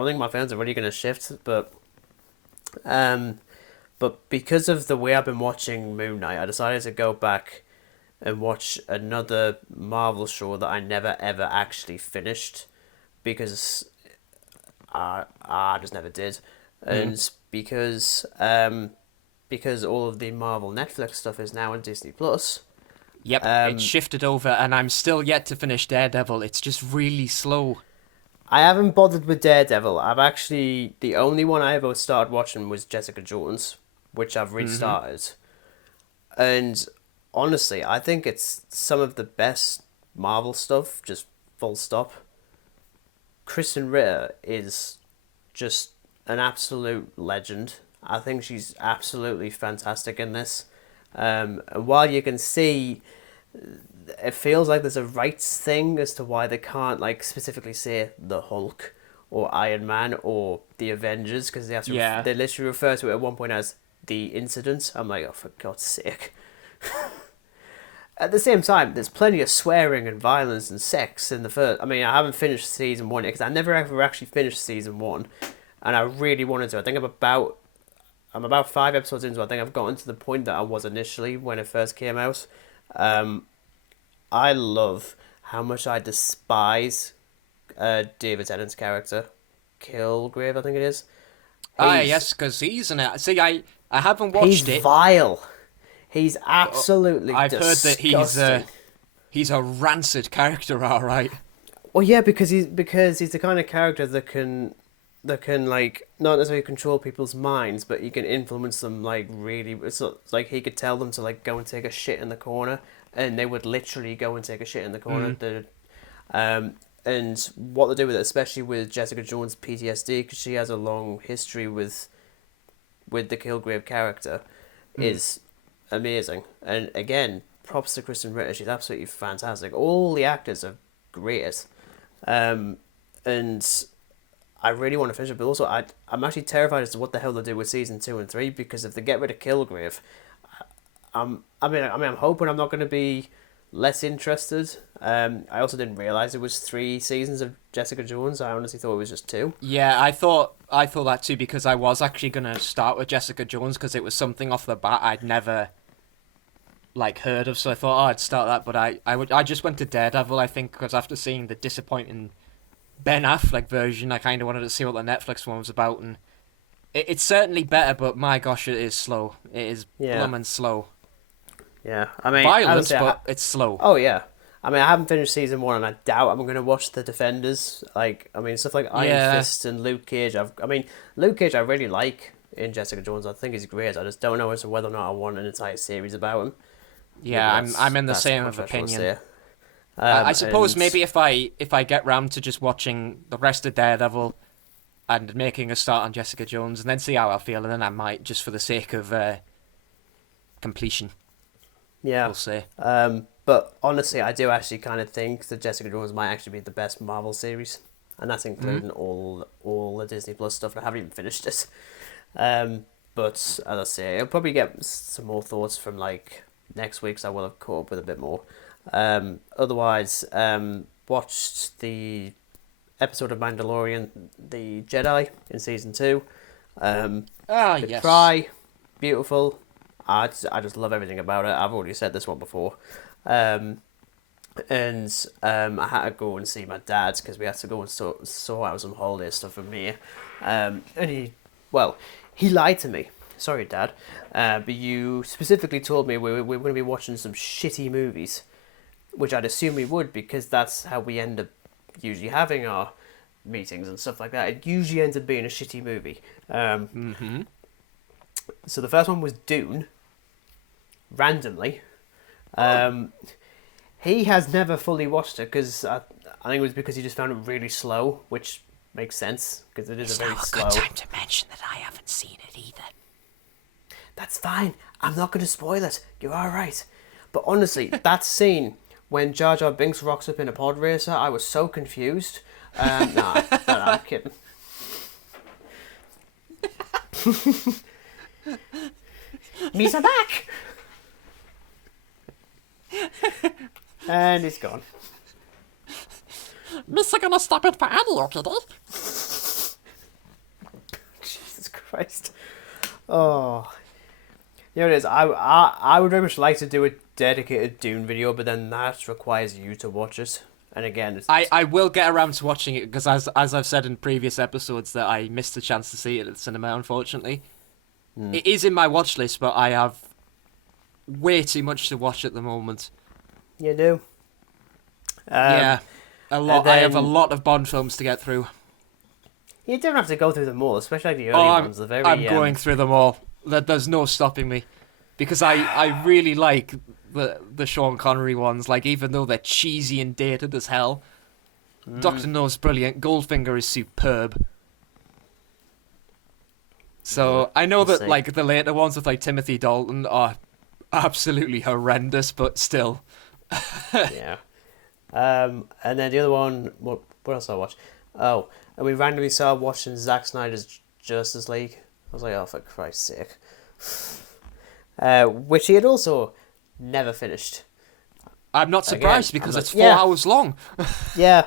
think my fans are really gonna shift, but. But because of the way I've been watching Moon Knight, I decided to go back and watch another Marvel show that I never ever actually finished because I just never did, and because all of the Marvel Netflix stuff is now on Disney Plus. Yep, it shifted over, and I'm still yet to finish Daredevil. It's just really slow. I haven't bothered with Daredevil. The only one I ever started watching was Jessica Jones, which I've restarted. And honestly, I think it's some of the best Marvel stuff, just full stop. Kristen Ritter is just an absolute legend. I think she's absolutely fantastic in this. And while you can see, it feels like there's a rights thing as to why they can't like specifically say the Hulk or Iron Man or the Avengers, because they literally refer to it at one point as the incident. I'm like, oh, for God's sake. At the same time, there's plenty of swearing and violence and sex in the first. I mean, I haven't finished season 1 yet because I never ever actually finished season 1, and I really wanted to. I think I'm about 5 episodes into. I think I've gotten to the point that I was initially when it first came out. I love how much I despise David Tennant's character, Kilgrave, I think it is. Yes, because he's in it. See, I haven't watched it. He's vile. He's absolutely disgusting. I've heard that he's a rancid character, all right. Well, yeah, because he's the kind of character that can like not necessarily control people's minds, but he can influence them like really. It's like he could tell them to like go and take a shit in the corner, and they would literally go and take a shit in the corner. And what they do with it, especially with Jessica Jones' PTSD, because she has a long history with with the Kilgrave character is amazing. And again, props to Kristen Ritter. She's absolutely fantastic. All the actors are great. And I really want to finish it, but also I'm actually terrified as to what the hell they do with season 2 and 3, because if they get rid of Kilgrave, I'm hoping I'm not going to be less interested. I also didn't realize it was 3 seasons of Jessica Jones. I honestly thought it was just 2. Yeah, I thought that too, because I was actually gonna start with Jessica Jones because it was something off the bat I'd never heard of. So I thought, I'd start that, but I just went to Daredevil. I think because after seeing the disappointing Ben Affleck version, I kind of wanted to see what the Netflix one was about, and it's certainly better. But my gosh, it is slow. It is blooming slow. Yeah, I mean, violence, but it's slow. Oh yeah, I mean, I haven't finished season 1, and I doubt I'm going to watch The Defenders. Stuff like Iron Fist and Luke Cage. Luke Cage I really like in Jessica Jones. I think he's great. I just don't know as to whether or not I want an entire series about him. Yeah, I'm in the same opinion. I suppose maybe if I get round to just watching the rest of Daredevil and making a start on Jessica Jones and then see how I feel, and then I might, just for the sake of completion. Yeah. We'll see. But honestly, I do actually kind of think that Jessica Jones might actually be the best Marvel series, and that's including all the Disney Plus stuff. I haven't even finished it. But as I say, I'll probably get some more thoughts from next week, so I will have caught up with a bit more. Otherwise, watched the episode of Mandalorian, The Jedi, in season 2. Yes. Cry, beautiful. I just love everything about it. I've already said this one before. I had to go and see my dad because we had to go and sort out some holiday stuff for me. And he lied to me. Sorry, Dad. But you specifically told me we were going to be watching some shitty movies, which I'd assume we would, because that's how we end up usually having our meetings and stuff like that. It usually ends up being a shitty movie. So the first one was Dune. Randomly. He has never fully watched it because I think it was because he just found it really slow, which makes sense because it is a very slow. It's now a good time to mention that I haven't seen it either. That's fine. I'm not going to spoil it. You're all right. But honestly, that scene when Jar Jar Binks rocks up in a pod racer, I was so confused. Nah, I'm kidding. Me's are back. And he's gone. Miss are gonna stop it for Annie, okay? Jesus Christ. Oh. You know what it is? I would very much like to do a dedicated Dune video, but then that requires you to watch it. And again, I will get around to watching it because as I've said in previous episodes that I missed the chance to see it at the cinema, unfortunately. It is in my watch list, but I have way too much to watch at the moment. You do? Yeah, a lot. I have a lot of Bond films to get through. You don't have to go through them all, especially the early ones. I'm going through them all. There's no stopping me, because I really like the Sean Connery ones. Even though they're cheesy and dated as hell, Doctor No's brilliant. Goldfinger is superb. So I know that the later ones with Timothy Dalton are absolutely horrendous, but still. Yeah. And then the other one, what else did I watch? Oh, and we randomly started watching Zack Snyder's Justice League. I was like, oh, for Christ's sake. Which he had also never finished. I'm not surprised because it's 4 hours long. Yeah.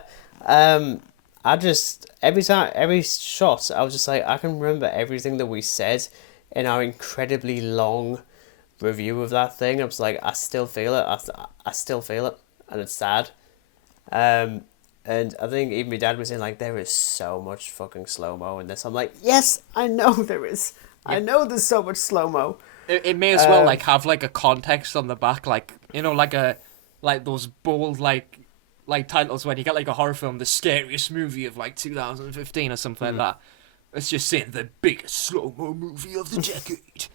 I just, every shot, I was just like, I can remember everything that we said in our incredibly long review of that thing. I was like, I still feel it. I still feel it. And it's sad. And I think even my dad was saying, there is so much fucking slow-mo in this. I'm like, yes, I know there is. Yeah. I know there's so much slow-mo. It may as well, have, a context on the back, those bold, titles when you get, a horror film, the scariest movie of, 2015 or something like that. It's just saying the biggest slow-mo movie of the decade.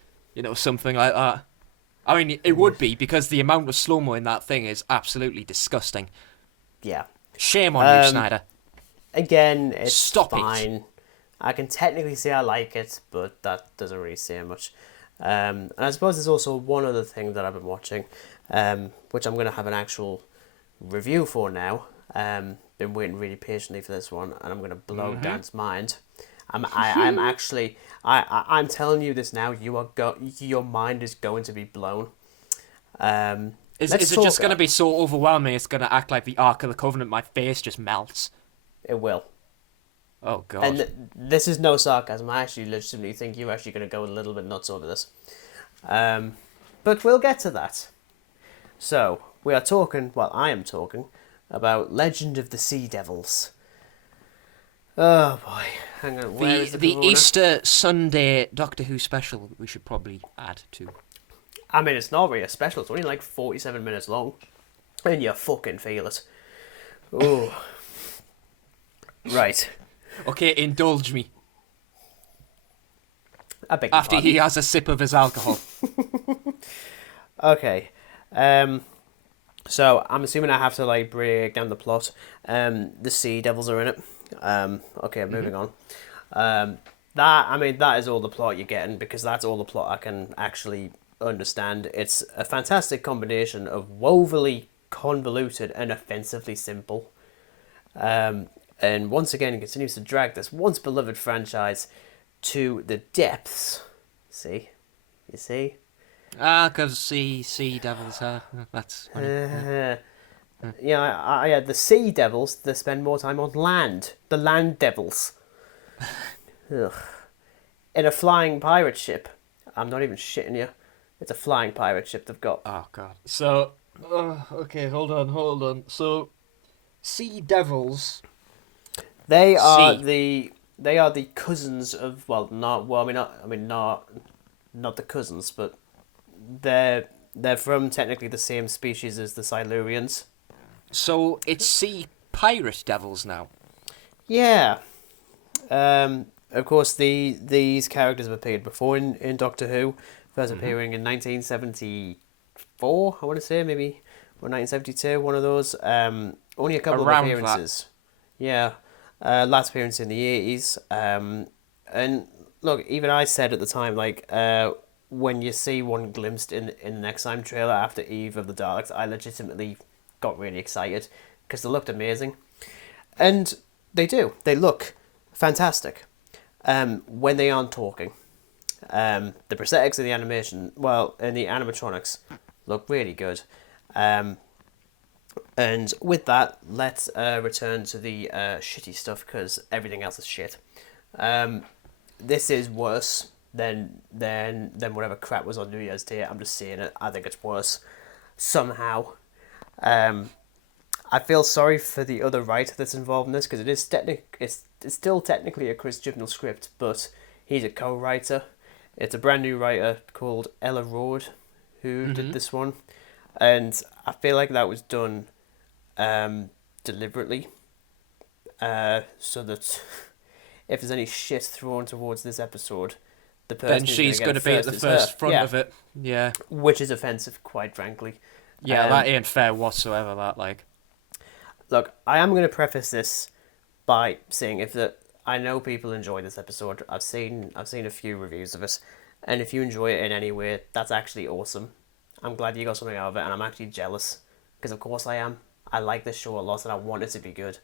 Something like that. I mean, it would be, because the amount of slow-mo in that thing is absolutely disgusting. Yeah. Shame on you, Snyder. Again, it's Stop fine. It. I can technically say I like it, but that doesn't really say much. And I suppose there's also one other thing that I've been watching, which I'm going to have an actual review for now. Been waiting really patiently for this one, and I'm going to blow Dan's mind. I'm actually, I'm telling you this now. Your mind is going to be blown. Is it just going to be so overwhelming? It's going to act like the Ark of the Covenant. My face just melts. It will. Oh God! And this is no sarcasm. I actually legitimately think you're actually going to go a little bit nuts over this. But we'll get to that. So we are talking. Well, I am talking about Legend of the Sea Devils. Oh boy, hang on. Where is the Easter Sunday Doctor Who special we should probably add to. I mean, it's not really a special. It's only like 47 minutes long, and you fucking feel it. Oh, right. Okay, indulge me. I beg your After pardon. he has a sip of his alcohol. Okay. So I'm assuming I have to like break down the plot. The Sea Devils are in it. Okay, moving on. That is all the plot you're getting, because that's all the plot I can actually understand. It's a fantastic combination of woefully convoluted and offensively simple. And once again, it continues to drag this once beloved franchise to the depths. See? You see? Because sea devils are. That's funny. Yeah, the Sea Devils, they spend more time on land. The Land Devils. Ugh. In a flying pirate ship. I'm not even shitting you. It's a flying pirate ship they've got. Oh God. So, okay, hold on. So, sea devils. They are the cousins of, well, not the cousins, but they're from technically the same species as the Silurians. So it's sea pirate devils now. Yeah. Of course, these characters have appeared before in Doctor Who, first appearing in 1974, I want to say, maybe, or 1972, one of those. Only a couple Around of appearances. that. Yeah. Last appearance in the 80s. And look, even I said at the time, like, when you see one glimpsed in the next time trailer after Eve of the Daleks, I legitimately got really excited because they looked amazing. And they do. They look fantastic when they aren't talking. The prosthetics and the animation, well, and the animatronics look really good. And with that, let's return to the shitty stuff, because everything else is shit. This is worse than whatever crap was on New Year's Day. I'm just saying it. I think it's worse somehow. I feel sorry for the other writer that's involved in this, because it's still technically a Chris Chibnall script, but he's a co-writer. It's a brand new writer called Ella Road who did this one, and I feel like that was done deliberately, so that if there's any shit thrown towards this episode, the person Then she's going to be at the first front of it. Yeah. Which is offensive, quite frankly. Yeah, that ain't fair whatsoever. That like. Look, I am going to preface this by saying I know people enjoy this episode. I've seen a few reviews of it, and if you enjoy it in any way, that's actually awesome. I'm glad you got something out of it, and I'm actually jealous, because of course I am. I like this show a lot, and I want it to be good.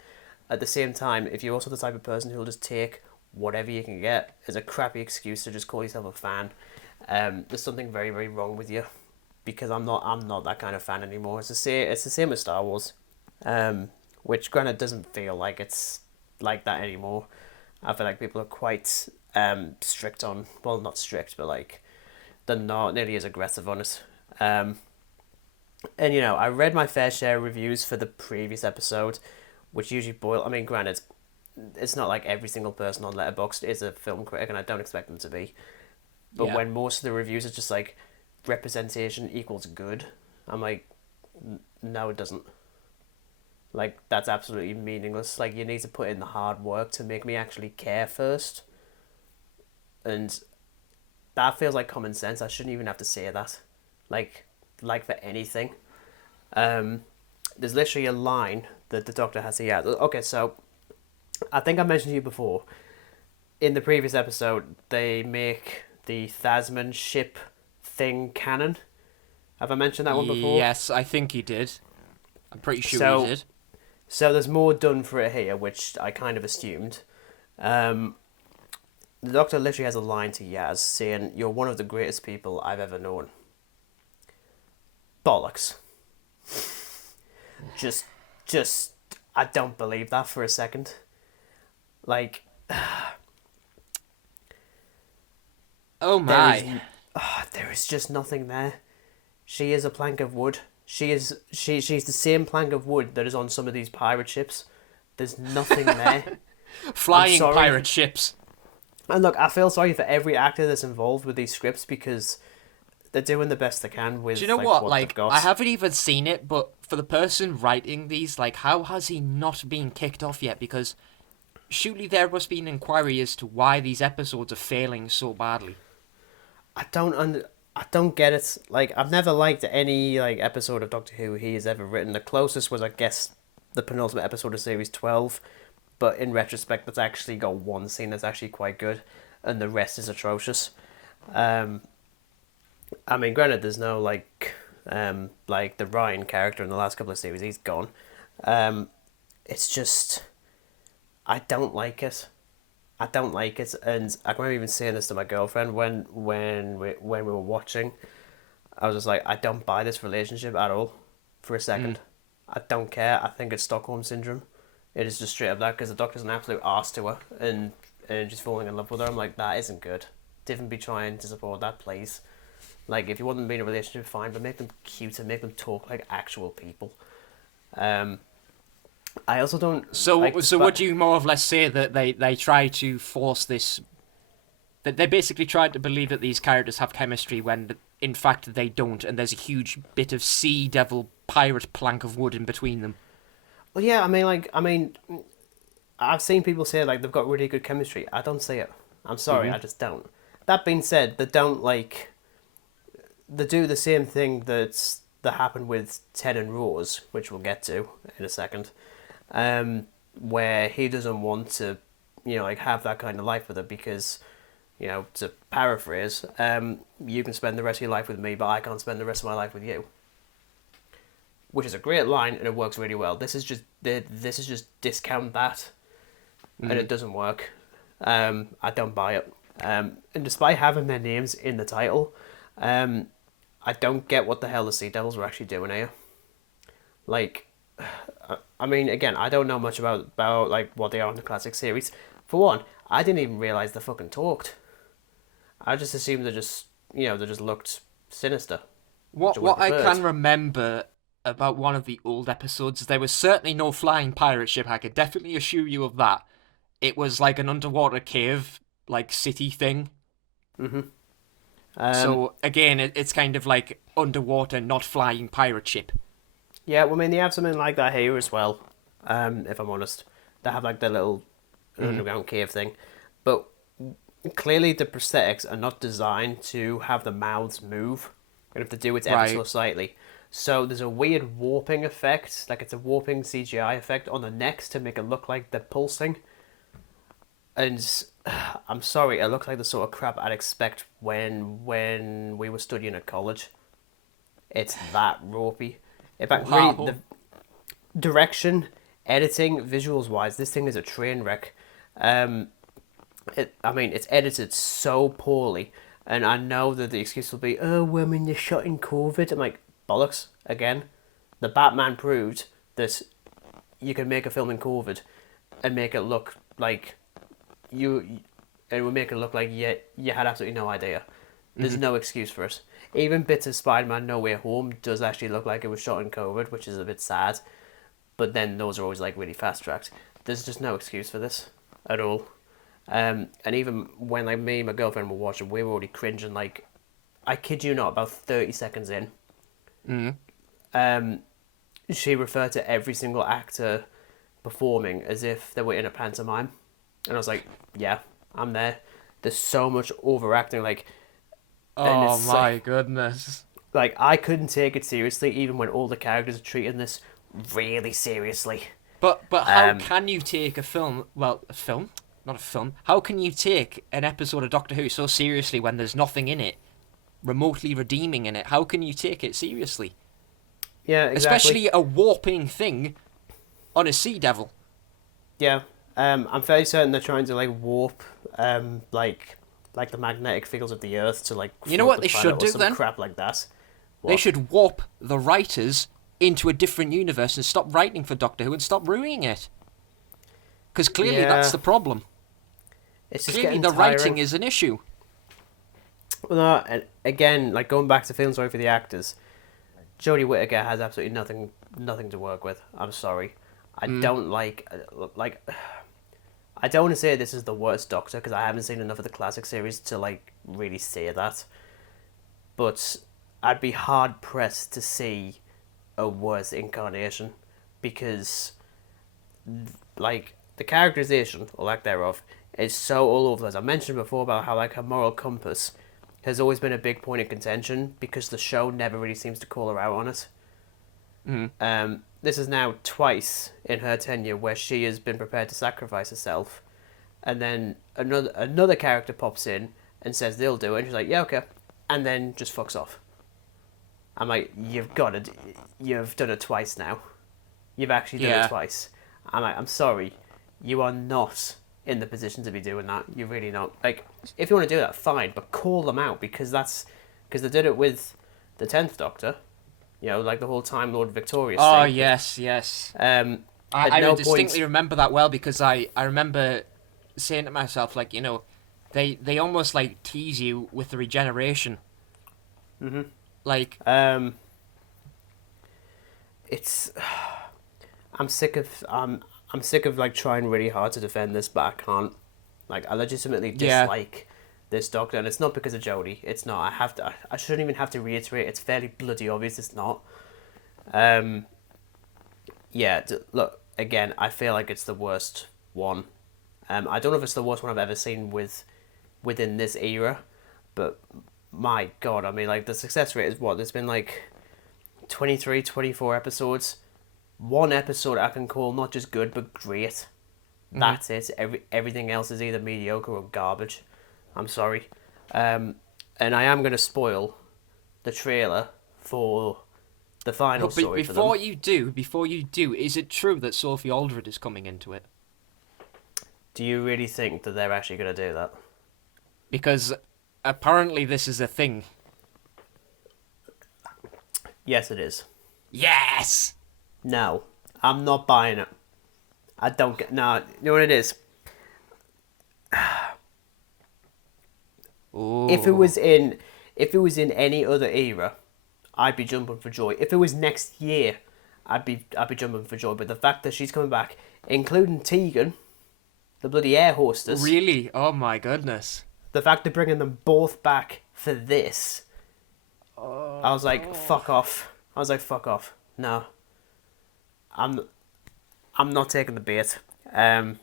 At the same time, if you're also the type of person who'll just take whatever you can get as a crappy excuse to just call yourself a fan, there's something very, very wrong with you, because I'm not that kind of fan anymore. It's the same as Star Wars. Which granted doesn't feel like it's like that anymore. I feel like people are quite strict on, well, not strict, but like they're not nearly as aggressive on it. And I read my fair share of reviews for the previous episode, which usually granted, it's not like every single person on Letterboxd is a film critic, and I don't expect them to be. But when most of the reviews are just like representation equals good, I'm like, no, it doesn't. Like, that's absolutely meaningless. Like, you need to put in the hard work to make me actually care first. And that feels like common sense. I shouldn't even have to say that. Like for anything. There's literally a line that the Doctor has to add. Okay, so I think I mentioned to you before, in the previous episode, they make the Thasman ship thing canon. Have I mentioned that one before? Yes, I think he did. I'm pretty sure So- he did. So there's more done for it here, which I kind of assumed. The Doctor literally has a line to Yaz saying, "You're one of the greatest people I've ever known." Bollocks. Just, I don't believe that for a second. Like, Oh my. there is just nothing there. She is a plank of wood. She's the same plank of wood that is on some of these pirate ships. There's nothing there. Flying sorry. pirate ships. And look, I feel sorry for every actor that's involved with these scripts because they're doing the best they can with. Do you know like, what? they've Like, got. I haven't even seen it, but for the person writing these, like, how has he not been kicked off yet? Because surely there must be an inquiry as to why these episodes are failing so badly. I don't get it. Like, I've never liked any like episode of Doctor Who he has ever written. The closest was, I guess, the penultimate episode of series 12. But in retrospect, that's actually got one scene that's actually quite good, and the rest is atrocious. I mean, granted, there's no like the Ryan character in the last couple of series. He's gone. It's just, I don't like it. I don't like it, and I remember even saying this to my girlfriend when we were watching. I was just like, I don't buy this relationship at all, for a second. I don't care. I think it's Stockholm syndrome. It is just straight up that, because the Doctor's an absolute arse to her, and she's falling in love with her. I'm like, that isn't good. Didn't be trying to support that, please. Like, if you want them to be in a relationship, fine, but make them cute and make them talk like actual people. I also don't. So, like, so would you more or less say that they try to force this? That they basically tried to believe that these characters have chemistry when, in fact, they don't, and there's a huge bit of sea devil pirate plank of wood in between them. Well, yeah, I mean, I've seen people say like they've got really good chemistry. I don't see it. I'm sorry, I just don't. That being said, they don't like. They do the same thing that happened with Ted and Rose, which we'll get to in a second. Where he doesn't want to, like have that kind of life with her because, to paraphrase, you can spend the rest of your life with me, but I can't spend the rest of my life with you. Which is a great line and it works really well. This is just discount that, and it doesn't work. I don't buy it. And despite having their names in the title, I don't get what the hell the Sea Devils were actually doing here. Like, I mean, again, I don't know much about like what they are in the classic series. For one, I didn't even realize they fucking talked. I just assumed they just looked sinister. What I can remember about one of the old episodes, there was certainly no flying pirate ship. I could definitely assure you of that. It was like an underwater cave, like city thing. So again, it's kind of like underwater, not flying pirate ship. Yeah, well, I mean, they have something like that here as well, if I'm honest. They have like their little underground cave thing. But clearly the prosthetics are not designed to have the mouths move. And if they do, it's ever so slightly. So there's a weird warping effect, like it's a warping CGI effect on the necks to make it look like they're pulsing. And I'm sorry, it looks like the sort of crap I'd expect when we were studying at college. It's that ropey. In fact, really, the direction, editing, visuals-wise, this thing is a train wreck. It's edited so poorly, and I know that the excuse will be, oh, well, I mean, they're shot in COVID. I'm like, bollocks, again. The Batman proved that you can make a film in COVID and make it look like it would make it look like you had absolutely no idea. There's no excuse for it. Even bits of Spider-Man No Way Home does actually look like it was shot in COVID, which is a bit sad. But then those are always like really fast-tracked. There's just no excuse for this at all. And even when like me and my girlfriend were watching, we were already cringing. Like, I kid you not, about 30 seconds in, she referred to every single actor performing as if they were in a pantomime. And I was like, yeah, I'm there. There's so much overacting, like... Oh my goodness. Like, I couldn't take it seriously, even when all the characters are treating this really seriously. But how can you take a film... Well, a film? not a film. How can you take an episode of Doctor Who so seriously when there's nothing in it remotely redeeming in it? How can you take it seriously? Yeah, exactly. Especially a warping thing on a sea devil. Yeah, I'm fairly certain they're trying to like warp, like the magnetic fields of the Earth to like You know float what the they planet should or do some then? crap like that. They What? should warp the writers into a different universe and stop writing for Doctor Who and stop ruining it. Because clearly that's Yeah, the problem. it's just Clearly getting the tiring. writing is an issue. Well, no, and again, like going back to feeling sorry for the actors, Jodie Whittaker has absolutely nothing to work with. I'm sorry. I don't like. I don't want to say this is the worst Doctor because I haven't seen enough of the classic series to like really say that. But I'd be hard pressed to see a worse incarnation because, like, the characterization or lack thereof is so all over. As I mentioned before about how like her moral compass has always been a big point of contention because the show never really seems to call her out on it. This is now twice in her tenure where she has been prepared to sacrifice herself, and then another character pops in and says they'll do it, and she's like, yeah, okay, and then just fucks off. I'm like, you've done it twice now. You've actually done it twice. I'm like, I'm sorry, you are not in the position to be doing that. You're really not. Like, if you want to do that, fine, but call them out because they did it with the 10th Doctor. You know, like the whole Time Lord Victorious Oh, thing. yes. At I no distinctly point, remember that well because I remember saying to myself, like, you know, they almost like tease you with the regeneration. Mm-hmm. Like, it's. I'm sick of like trying really hard to defend this, but I can't. Like, I legitimately dislike this Doctor, and it's not because of Jodie. It's not. I shouldn't even have to reiterate. It's fairly bloody obvious. It's not. Yeah. Look again. I feel like it's the worst one. I don't know if it's the worst one I've ever seen within this era, but my God, I mean, like the success rate is what? There's been like 23, 24 episodes. One episode I can call not just good but great. That's it. Everything else is either mediocre or garbage. I'm sorry. And I am going to spoil the trailer for the final story for them. Before you do, is it true that Sophie Aldred is coming into it? Do you really think that they're actually going to do that? Because apparently this is a thing. Yes, it is. Yes! No, I'm not buying it. I don't get. No, you know what it is. Ooh. If it was in any other era, I'd be jumping for joy. If it was next year, I'd be jumping for joy. But the fact that she's coming back, including Tegan, the bloody air hostess. Really? Oh my goodness. The fact they're bringing them both back for this. I was like, fuck off. No. I'm not taking the bait. I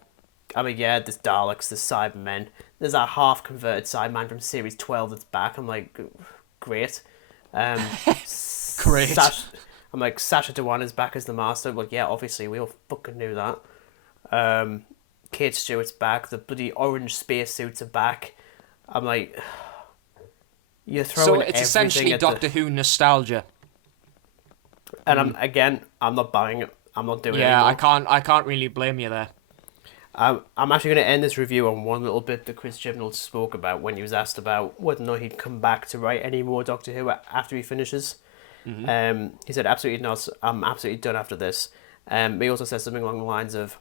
mean, yeah, there's Daleks, there's Cybermen. There's that half-converted Cyberman from Series 12 that's back. I'm like, great. Great. I'm like, Sacha Dhawan is back as the Master. Well, yeah, obviously, we all fucking knew that. Kate Stewart's back. The bloody orange spacesuits are back. I'm like, you're throwing So everything it's essentially at Doctor Who nostalgia. And I'm not buying it. I'm not doing it Yeah, anymore. I can't really blame you there. I'm actually going to end this review on one little bit that Chris Chibnall spoke about when he was asked about whether or not he'd come back to write any more Doctor Who after he finishes. He said, absolutely not. I'm absolutely done after this. He also said something along the lines of,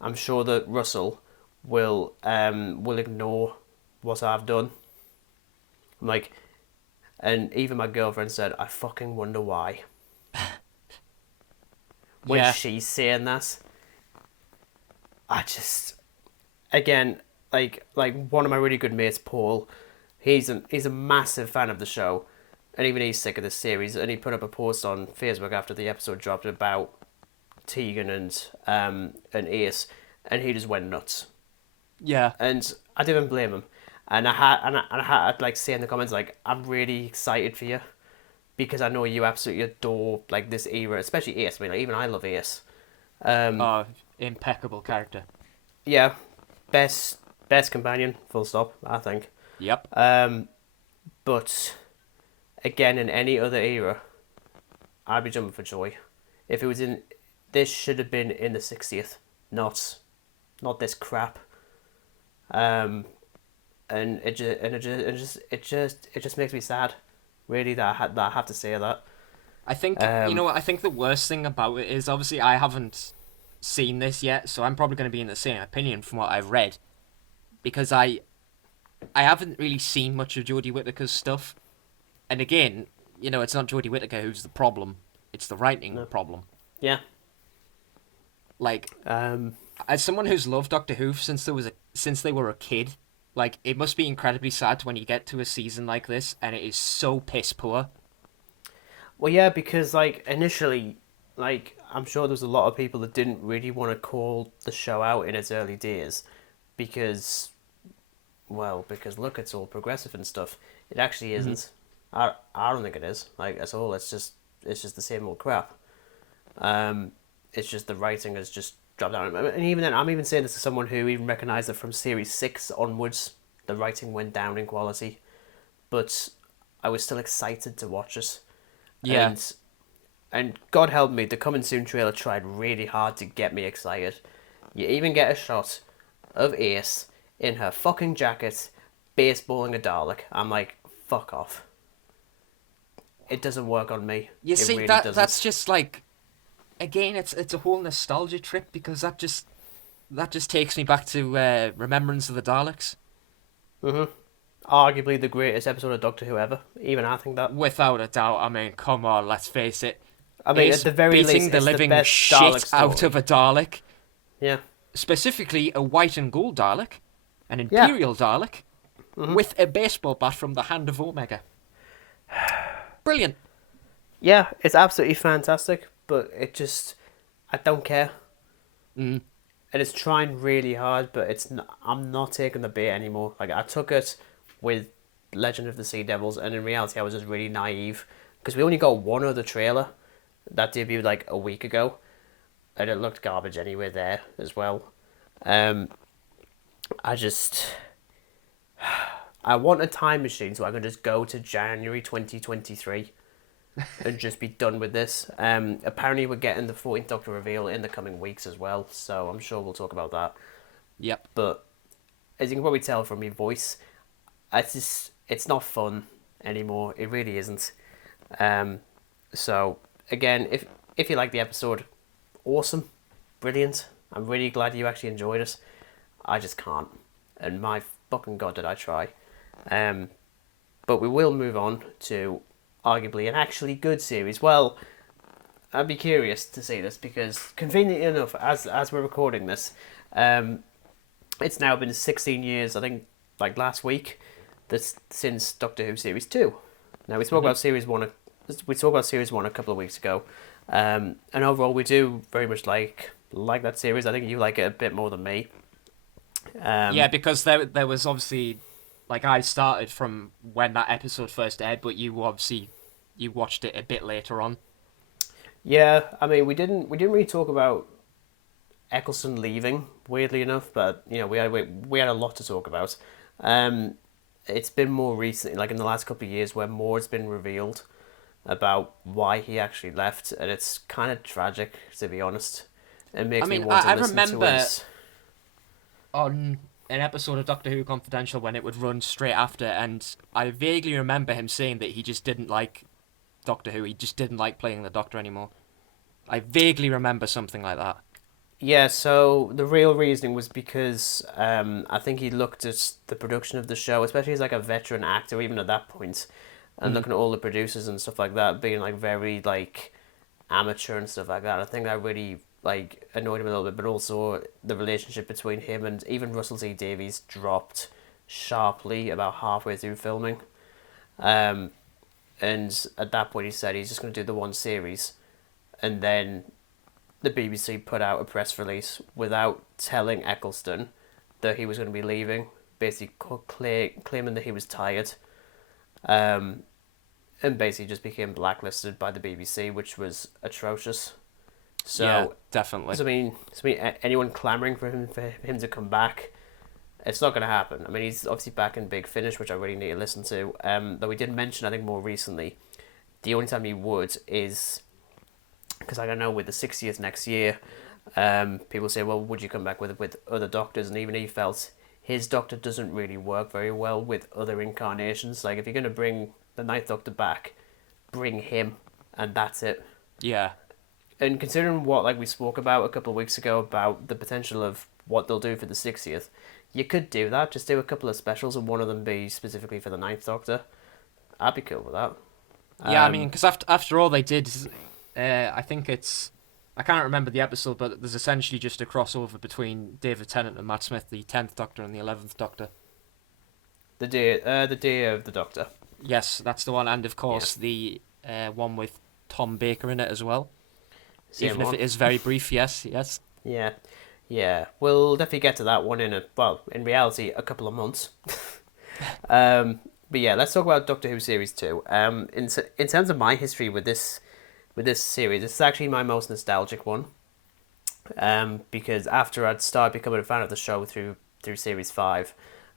I'm sure that Russell will ignore what I've done. I'm like, and even my girlfriend said, I fucking wonder why. When she's saying that, I just, again, like one of my really good mates, Paul, he's a massive fan of the show, and even he's sick of this series, and he put up a post on Facebook after the episode dropped about Tegan and Ace, and he just went nuts. Yeah. And I didn't blame him, and I had like say in the comments like, I'm really excited for you, because I know you absolutely adore like this era, especially Ace. I mean, like, even I love Ace. Impeccable character. Yeah, best best companion, full stop, I think. Yep. But again, in any other era, I'd be jumping for joy. If it was in, this should have been in the 60th, not this crap. And it just makes me sad, really, that I have to say that. I think I think the worst thing about it is obviously I haven't seen this yet, so I'm probably going to be in the same opinion from what I've read, because I haven't really seen much of Jodie Whittaker's stuff, and again, it's not Jodie Whittaker who's the problem; it's the writing problem. Yeah. Like, as someone who's loved Doctor Who since they were a kid, like, it must be incredibly sad when you get to a season like this and it is so piss poor. Well, yeah, because like initially, like I'm sure there was a lot of people that didn't really want to call the show out in its early days, because look, it's all progressive and stuff. It actually isn't. I don't think it is. Like at all. It's just the same old crap. It's just the writing has just dropped down. And even then, I'm even saying this to someone who even recognised that from series 6 onwards, the writing went down in quality. But I was still excited to watch it. Yeah. And God help me, the Coming Soon trailer tried really hard to get me excited. You even get a shot of Ace in her fucking jacket, baseballing a Dalek. I'm like, fuck off. It doesn't work on me. You it see, really that's just like, again, it's a whole nostalgia trip, because that just takes me back to Remembrance of the Daleks. Arguably the greatest episode of Doctor Who ever. Even I think that. Without a doubt. I mean, come on, let's face it. I mean, Ace at the very beating least, the it's living the best shit Dalek out story. of a Dalek. Yeah. Specifically, a white and gold Dalek, an Imperial Dalek, with a baseball bat from the hand of Omega. Brilliant. Yeah, it's absolutely fantastic, but I don't care. And it's trying really hard, but I'm not taking the bait anymore. Like, I took it with Legend of the Sea Devils, and in reality I was just really naive, because we only got one other trailer that debuted like a week ago, and it looked garbage anyway there as well. I want a time machine so I can just go to January 2023 and just be done with this. Apparently we're getting the 14th Doctor reveal in the coming weeks as well, so I'm sure we'll talk about that. Yep. But as you can probably tell from my voice, it's not fun anymore. It really isn't. So again, if you like the episode, awesome, brilliant. I'm really glad you actually enjoyed it. I just can't, and my fucking god, did I try. But we will move on to arguably an actually good series. Well, I'd be curious to see this, because conveniently enough, as we're recording this, it's now been 16 years, I think, like last week, since Doctor Who Series 2. Now, we spoke about Series 1 a couple of weeks ago, and overall we do very much like that series. I think you like it a bit more than me. Yeah, because there was obviously, like, I started from when that episode first aired, but you watched it a bit later on. Yeah, I mean, we didn't really talk about Eccleston leaving, weirdly enough, but we had a lot to talk about. It's been more recently, like in the last couple of years, where more has been revealed about why he actually left, and it's kind of tragic, to be honest. It makes me want to listen to his... on an episode of Doctor Who Confidential when it would run straight after, and I vaguely remember him saying that he just didn't like Doctor Who. He just didn't like playing the Doctor anymore. I vaguely remember something like that. Yeah, so the real reasoning was because I think he looked at the production of the show, especially as like a veteran actor, even at that point, and looking at all the producers and stuff like that, being like very like amateur and stuff like that. I think that really like annoyed him a little bit, but also the relationship between him and even Russell T Davies dropped sharply about halfway through filming. And at that point he said he's just going to do the one series, and then the BBC put out a press release without telling Eccleston that he was going to be leaving, basically claiming that he was tired, and basically just became blacklisted by the BBC, which was atrocious. So yeah, definitely. So I mean, anyone clamouring for him to come back It's not going to happen. I mean, he's obviously back in Big Finish, which I really need to listen to. Though we did mention, I think more recently, the only time he would is because I don't know with the 60th next year. People say, well, would you come back with other Doctors? And even he felt his Doctor doesn't really work very well with other incarnations. Like if you're going to bring the Ninth Doctor back, bring him, and that's it. Yeah. And considering what like we spoke about a couple of weeks ago about the potential of what they'll do for the 60th, you could do that. Just do a couple of specials and one of them be specifically for the Ninth Doctor. I'd be cool with that. Yeah, I mean, because after all they did, I think it's... I can't remember the episode, but there's essentially just a crossover between David Tennant and Matt Smith, the 10th Doctor and the 11th Doctor. The day of the Doctor. Yes, that's the one, and of course the one with Tom Baker in it as well. Same Even one. if it is very brief, yes. Yeah. We'll definitely get to that one in reality, a couple of months. But yeah, let's talk about Doctor Who Series 2. In terms of my history with this series, it's actually my most nostalgic one. Because after I'd started becoming a fan of the show through Series 5,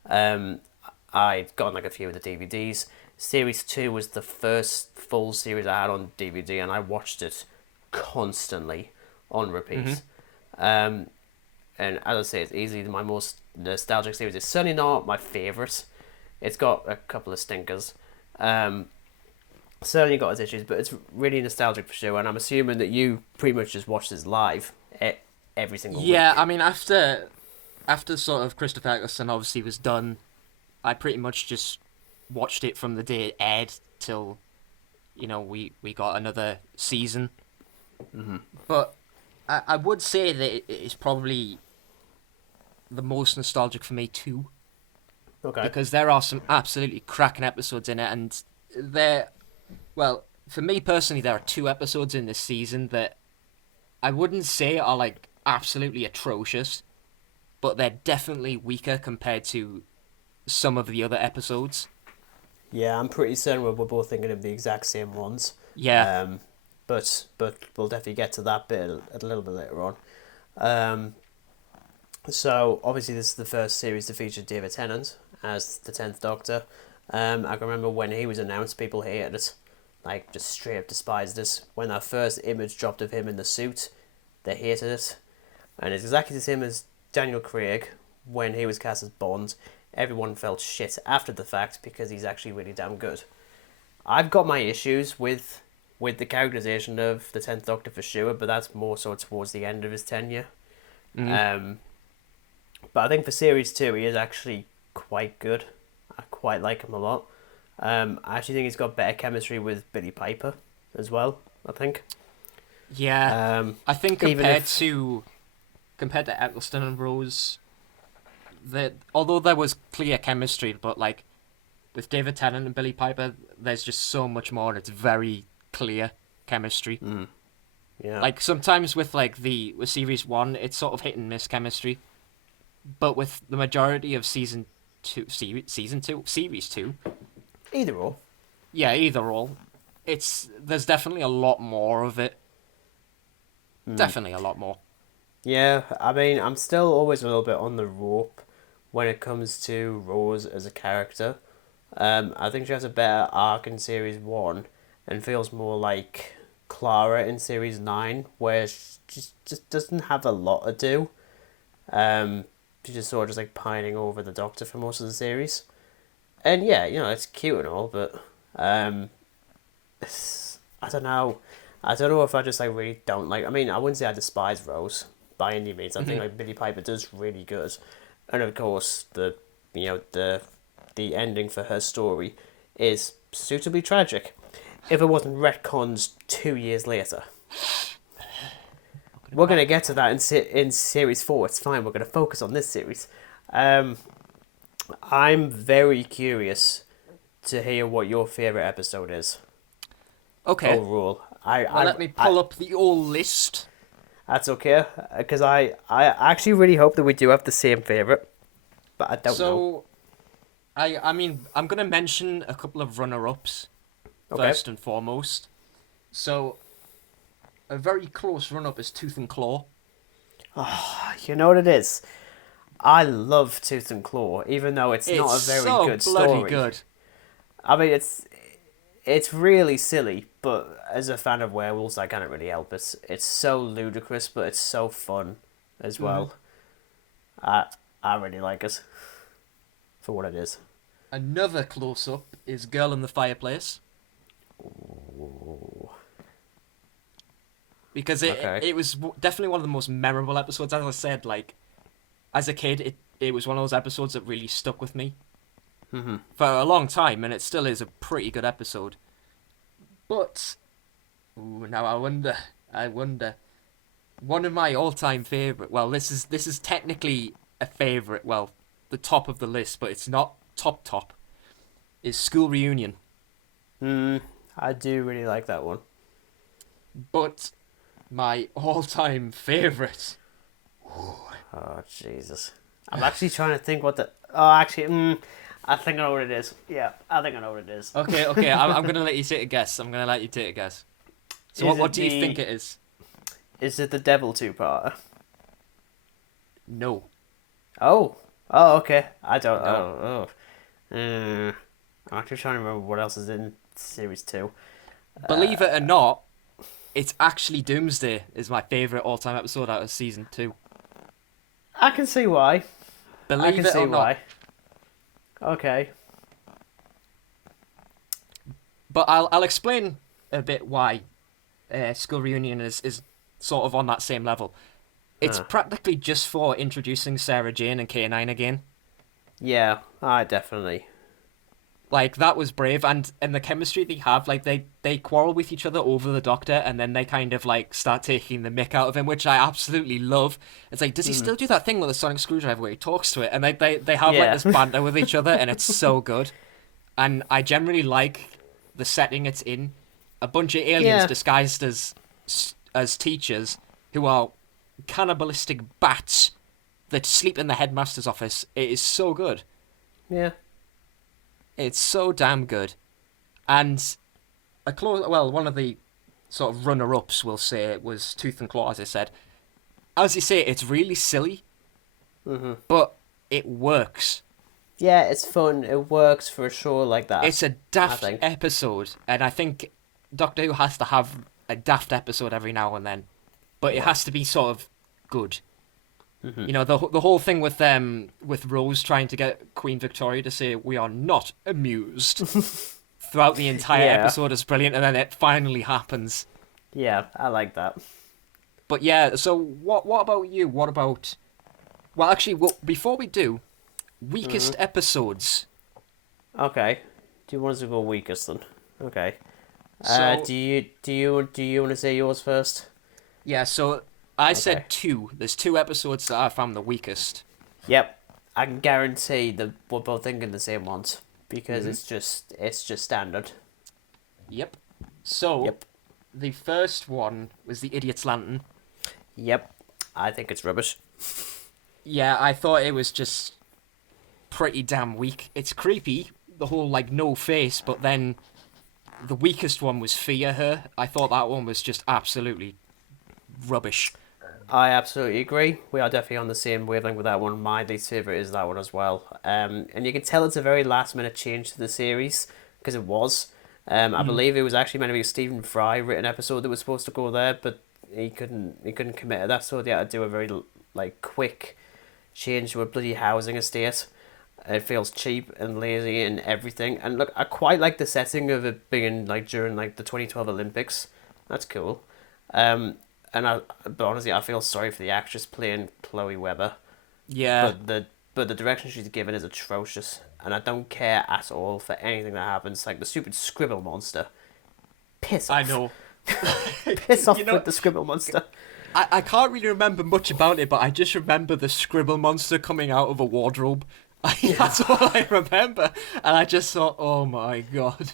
I'd gotten like a few of the DVDs. Series 2 was the first full series I had on DVD, and I watched it constantly on repeat. And as I say, it's easily my most nostalgic series. It's certainly not my favourite. It's got a couple of stinkers. Certainly got its issues, but it's really nostalgic for sure. And I'm assuming that you pretty much just watch this live every single week. Yeah, I mean, after sort of Christopher Eccleston obviously was done, I pretty much just watched it from the day it aired till, we got another season. Mm-hmm. But I would say that it is probably the most nostalgic for me too. Okay. Because there are some absolutely cracking episodes in it, and for me personally, there are 2 episodes in this season that I wouldn't say are like absolutely atrocious, but they're definitely weaker compared to some of the other episodes. Yeah, I'm pretty certain we're both thinking of the exact same ones. Yeah. But we'll definitely get to that bit a little bit later on. So obviously this is the first series to feature David Tennant as the 10th Doctor. I can remember when he was announced, people hated it, like just straight up despised it. When that first image dropped of him in the suit, they hated it, and it's exactly the same as Daniel Craig when he was cast as Bond. Everyone felt shit after the fact because he's actually really damn good. I've got my issues with the characterization of the 10th Doctor for sure, but that's more so towards the end of his tenure. Mm-hmm. But I think for Series 2 he is actually quite good. I quite like him a lot. I actually think he's got better chemistry with Billy Piper as well, I think. Yeah. I think compared to Eccleston and Rose, although there was clear chemistry, but like with David Tennant and Billy Piper, there's just so much more. It's very clear chemistry. Yeah. Like sometimes with with Series 1, it's sort of hit and miss chemistry, but with the majority of Series 2, Either or. yeah, either or, there's definitely a lot more of it. Definitely a lot more. Yeah, I mean, I'm still always a little bit on the rope when it comes to Rose as a character. I think she has a better arc in Series 1 and feels more like Clara in Series 9, where she just doesn't have a lot to do. She's just sort of just like pining over the Doctor for most of the series. And yeah, it's cute and all, but I don't know. I don't know if I just like really don't like. I mean, I wouldn't say I despise Rose by any means. I think like Billy Piper does really good, and of course the ending for her story is suitably tragic. If it wasn't retconned 2 years later. We're going to get to that in Series 4. It's fine. We're going to focus on this series. I'm very curious to hear what your favourite episode is. Okay. Overall. Let me pull up the old list. That's okay. Because I actually really hope that we do have the same favourite. But I don't know. I mean, I'm going to mention a couple of runner-ups first and foremost. So, a very close run-up is Tooth and Claw. Oh, you know what it is? I love Tooth and Claw, even though it's not a It's very so good bloody story. good. I mean, it's really silly, but as a fan of werewolves, I can't really help it. It's so ludicrous, but it's so fun as well. I really like it for what it is. Another close-up is Girl in the Fireplace. Ooh. Because it was definitely one of the most memorable episodes. As I said, like, as a kid, it was one of those episodes that really stuck with me for a long time, and it still is a pretty good episode. But, now I wonder. One of my all-time favorite. Well, this is technically a favorite. Well, the top of the list, but it's not top. Is School Reunion. I do really like that one. But my all-time favorite. Oh, Jesus. I'm actually trying to think what the... Oh, actually, I think I know what it is. Yeah, I think I know what it is. Okay, I'm going to let you take a guess. So what do you think it is? Is it the Devil two-parter? No. Oh, okay. I don't... No. I'm actually trying to remember what else is in Series 2. Believe it or not, it's actually Doomsday is my favourite all-time episode out of Season 2. I can see why. Believe it or not. Okay. But I'll explain a bit why School Reunion is sort of on that same level. It's practically just for introducing Sarah Jane and K9 again. Yeah, definitely. Like, that was brave, and the chemistry they have, like, they quarrel with each other over the Doctor, and then they kind of, like, start taking the mick out of him, which I absolutely love. It's like, does he still do that thing with the sonic screwdriver where he talks to it? And they have, like, this banter with each other, and it's so good. And I generally like the setting it's in. A bunch of aliens disguised as teachers who are cannibalistic bats that sleep in the headmaster's office. It is so good. Yeah. It's so damn good. And one of the sort of runner-ups, we'll say, was Tooth and Claw, as I said. As you say, it's really silly, but it works. Yeah, it's fun. It works for a show like that. It's a daft episode, and I think Doctor Who has to have a daft episode every now and then, but it has to be sort of good. You know, the whole thing with Rose trying to get Queen Victoria to say we are not amused throughout the entire episode is brilliant, and then it finally happens. Yeah, I like that. But yeah, so what about you? What about... Well, actually, before we do, weakest episodes. Okay. Do you want us to go weakest then? Okay. So, do you want to say yours first? Yeah, so I said 2. There's 2 episodes that I found the weakest. Yep. I can guarantee that we're both thinking the same ones because it's just standard. Yep. So the first one was The Idiot's Lantern. Yep. I think it's rubbish. Yeah, I thought it was just pretty damn weak. It's creepy, the whole, like, no face, but then the weakest one was Fear Her. I thought that one was just absolutely rubbish. I absolutely agree. We are definitely on the same wavelength with that one. My least favourite is that one as well. And you can tell it's a very last minute change to the series, because it was. I believe it was actually meant to be a Stephen Fry written episode that was supposed to go there, but he couldn't commit to that, so they had to do a very quick change to a bloody housing estate. It feels cheap and lazy and everything. And look, I quite like the setting of it being during the 2012 Olympics. That's cool. But honestly, I feel sorry for the actress playing Chloe Webber. Yeah. But the direction she's given is atrocious, and I don't care at all for anything that happens. Like the stupid scribble monster. Piss off. I know. Piss off with the scribble monster. I can't really remember much about it, but I just remember the scribble monster coming out of a wardrobe. That's all I remember. And I just thought, oh my god.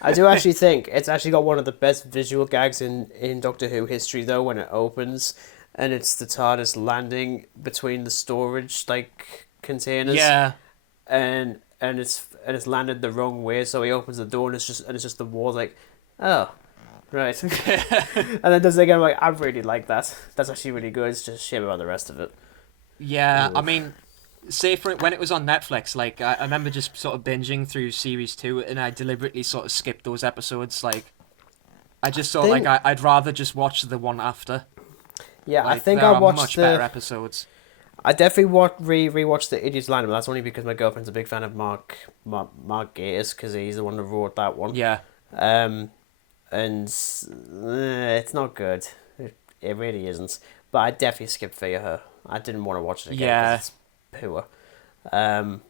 I do actually think it's actually got one of the best visual gags in Doctor Who history, though, when it opens, and it's the TARDIS landing between the storage containers. Yeah. And it's landed the wrong way, so he opens the door and it's just the walls oh. Right. And then does it again, I really like that. That's actually really good. It's just a shame about the rest of it. Yeah, I mean, say for when it was on Netflix, like I remember just sort of binging through series 2, and I deliberately sort of skipped those episodes. Like I just thought like I'd rather just watch the one after. Yeah, I Like think there I are watched much better episodes. I definitely rewatched the Idiot's Line, but that's only because my girlfriend's a big fan of Mark Gatiss, because he's the one that wrote that one. Yeah. Um, and it's not good. It really isn't. But I definitely skipped Fear Her. I didn't want to watch it again because Yeah. it's poor. Um,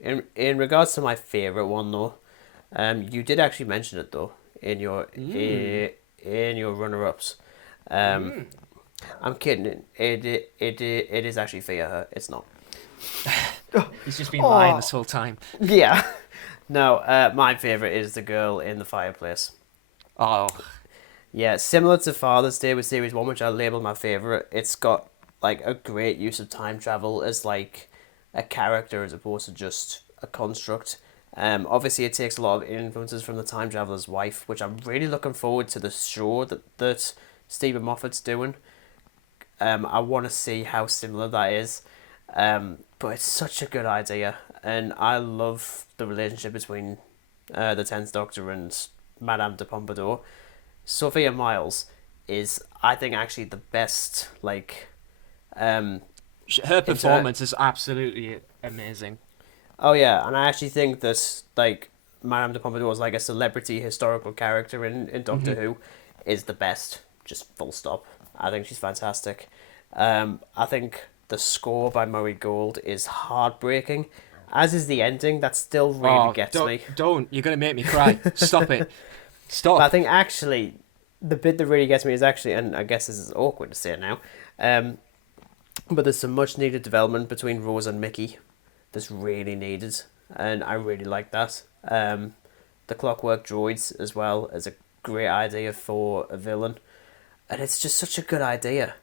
in regards to my favorite one though, you did actually mention it though in your in your runner ups. I'm kidding. It is actually Fear Her. It's not. He's just been lying this whole time. Yeah. No, my favourite is the girl in the fireplace. Oh. Yeah, similar to Father's Day with Series 1, which I labelled my favourite. It's got, like, a great use of time travel as, like, a character as opposed to just a construct. Obviously, it takes a lot of influences from the Time Traveler's Wife, which I'm really looking forward to the show that Stephen Moffat's doing. I want to see how similar that is. But it's such a good idea, and I love the relationship between the 10th Doctor and Madame de Pompadour. Sophia Miles is, I think, actually the best, like... Her performance is absolutely amazing. Oh, yeah, and I actually think that, like, Madame de Pompadour is like a celebrity historical character in Doctor Who is the best, just full stop. I think she's fantastic. I think the score by Murray Gold is heartbreaking, as is the ending. That still really gets me. Don't. You're going to make me cry. Stop it. Stop. But I think actually, the bit that really gets me is actually, and I guess this is awkward to say now, but there's some much needed development between Rose and Mickey that's really needed, and I really like that. The Clockwork Droids as well is a great idea for a villain, and it's just such a good idea.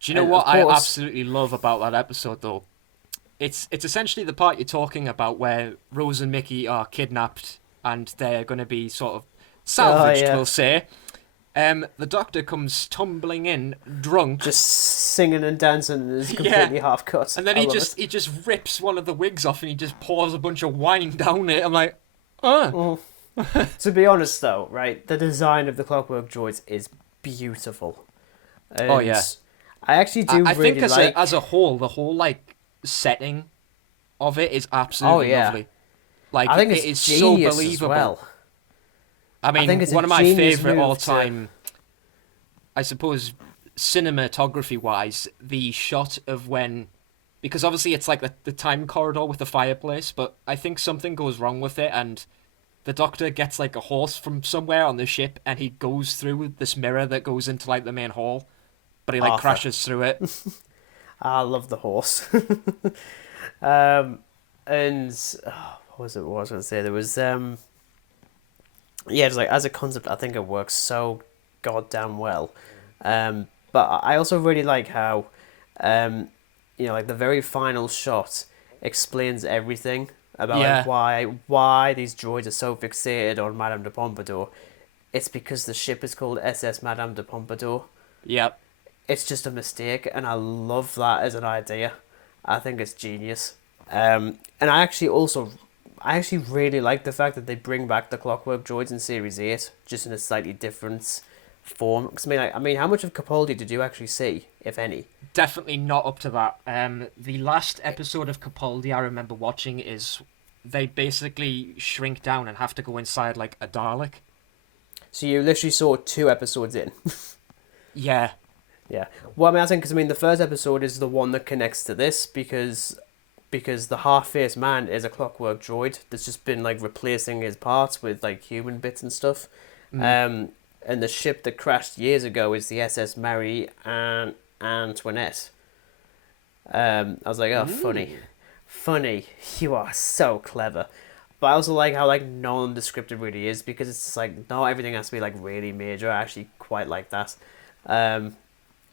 Do you know what I absolutely love about that episode, though? It's essentially the part you're talking about where Rose and Mickey are kidnapped and they're going to be sort of salvaged, we'll say. The Doctor comes tumbling in, drunk, just singing and dancing, and is completely half cut. And then he just rips one of the wigs off and he just pours a bunch of wine down it. I'm like, To be honest, though, right, the design of the Clockwork Droids is beautiful. And oh yeah. I actually do. I think as a whole, the whole like setting of it is absolutely lovely. Like I think it is so believable. Well. I mean, one of my favorite all-time, I suppose, cinematography-wise, the shot of when, because obviously it's like the time corridor with the fireplace, but I think something goes wrong with it, and the Doctor gets like a horse from somewhere on the ship, and he goes through this mirror that goes into like the main hall. But he like crashes through it. I love the horse. And what was it? What was I going to say? There was just like as a concept, I think it works so goddamn well. But I also really like how, like the very final shot explains everything about like why these droids are so fixated on Madame de Pompadour. It's because the ship is called SS Madame de Pompadour. Yep. It's just a mistake, and I love that as an idea. I think it's genius. And I actually really like the fact that they bring back the Clockwork Droids in Series 8, just in a slightly different form. Because I mean, how much of Capaldi did you actually see, if any? Definitely not up to that. The last episode of Capaldi I remember watching is they basically shrink down and have to go inside like a Dalek. So you literally saw 2 episodes in. Yeah. Yeah. Well, I think, because the first episode is the one that connects to this, because the half-faced man is a Clockwork Droid that's just been like replacing his parts with like human bits and stuff. And the ship that crashed years ago is the SS Marie Antoinette. I was like, oh, funny, you are so clever. But I also like how like nondescript it really is, because it's just like not everything has to be like really major. I actually quite like that.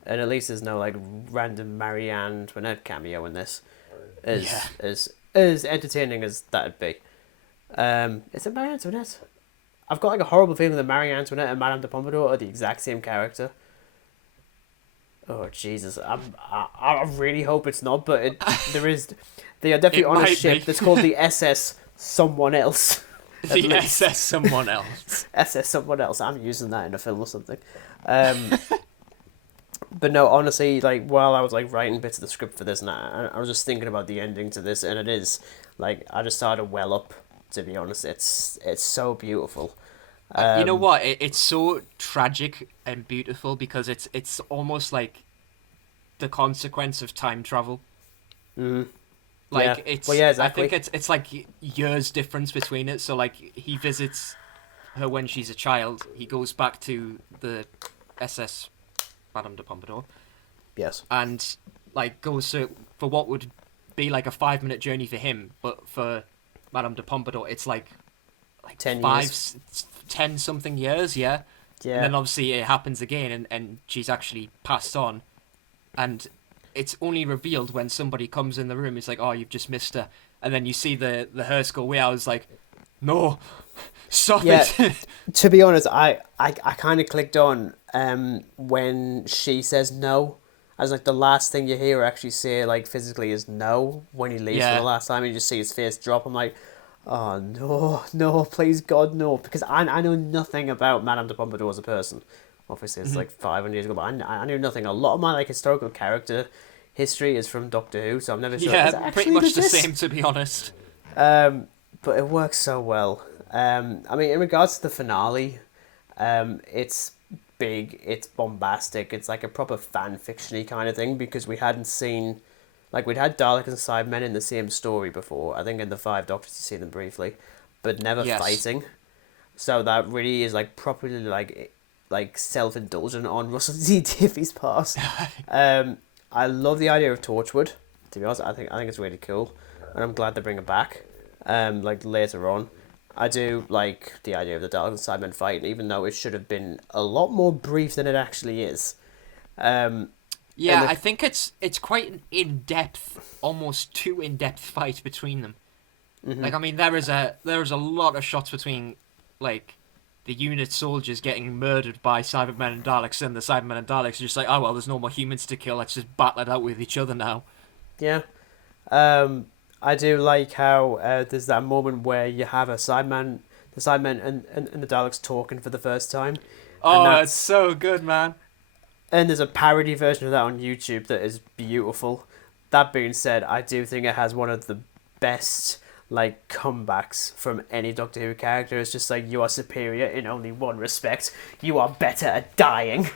And at least there's no like random Marie Antoinette cameo in this, as entertaining as that'd be. Is it Marie Antoinette? I've got like a horrible feeling that Marie Antoinette and Madame de Pompadour are the exact same character. Oh Jesus! I really hope it's not, but they are definitely It on a might ship be. that's called the SS someone else. At The least SS someone else. SS someone else. I'm using that in a film or something. Um, but no, honestly, like while I was like writing bits of the script for this, and I was just thinking about the ending to this, and it is like I just started to well up. To be honest, it's so beautiful. You know Um, what? It's so tragic and beautiful because it's almost like the consequence of time travel. yeah. Like Well, yeah, I think exactly. it's like years difference between it. So like he visits her when she's a child. He goes back to the SS Madame de Pompadour Yes. and like goes for what would be like a 5 minute journey for him, but for Madame de Pompadour it's like 10 years. 10 something years, yeah. And Yeah. then obviously it happens again, and she's actually passed on, and it's only revealed when somebody comes in the room. It's like, oh, you've just missed her, and then you see the hearse go away. I was like, no, stop Yeah. it. To be honest, I kind of clicked on when she says no. As like the last thing you hear her actually say like physically is no when he leaves for the Yeah. last time. You just see his face drop. I'm like, oh no, no, please God no, because I know nothing about Madame de Pompadour as a person. Obviously, it's Mhm. like 500 years ago, but I knew nothing. A lot of my like historical character history is from Doctor Who, so I'm never sure is Yeah, it pretty actually much the legit. same, to be honest. But it works so well. I mean, in regards to the finale, it's big, it's bombastic, it's like a proper fan fictiony kind of thing because we hadn't seen, like we'd had Daleks and Cybermen in the same story before. I think in the Five Doctors you see them briefly, but never Yes. fighting. So that really is like properly like self indulgent on Russell T Davies' part. Um, I love the idea of Torchwood. To be honest, I think it's really cool, and I'm glad they bring it back. Like later on, I do like the idea of the Daleks and Cybermen fighting, even though it should have been a lot more brief than it actually is. Um, and Yeah, the I think it's quite an in-depth, almost too in-depth fight between them. Like, I mean, there is a lot of shots between, like, the unit soldiers getting murdered by Cybermen and Daleks, and the Cybermen and Daleks are just like, oh well, there's no more humans to kill. Let's just battle it out with each other now. yeah, I do like how there's that moment where you have the Cybermen and the Daleks talking for the first time, and Oh, it's that's so good, man. and there's a parody version of that on YouTube that is beautiful. That being said, I do think it has one of the best like comebacks from any Doctor Who character. It's just like you are superior in only one respect. You are better at dying.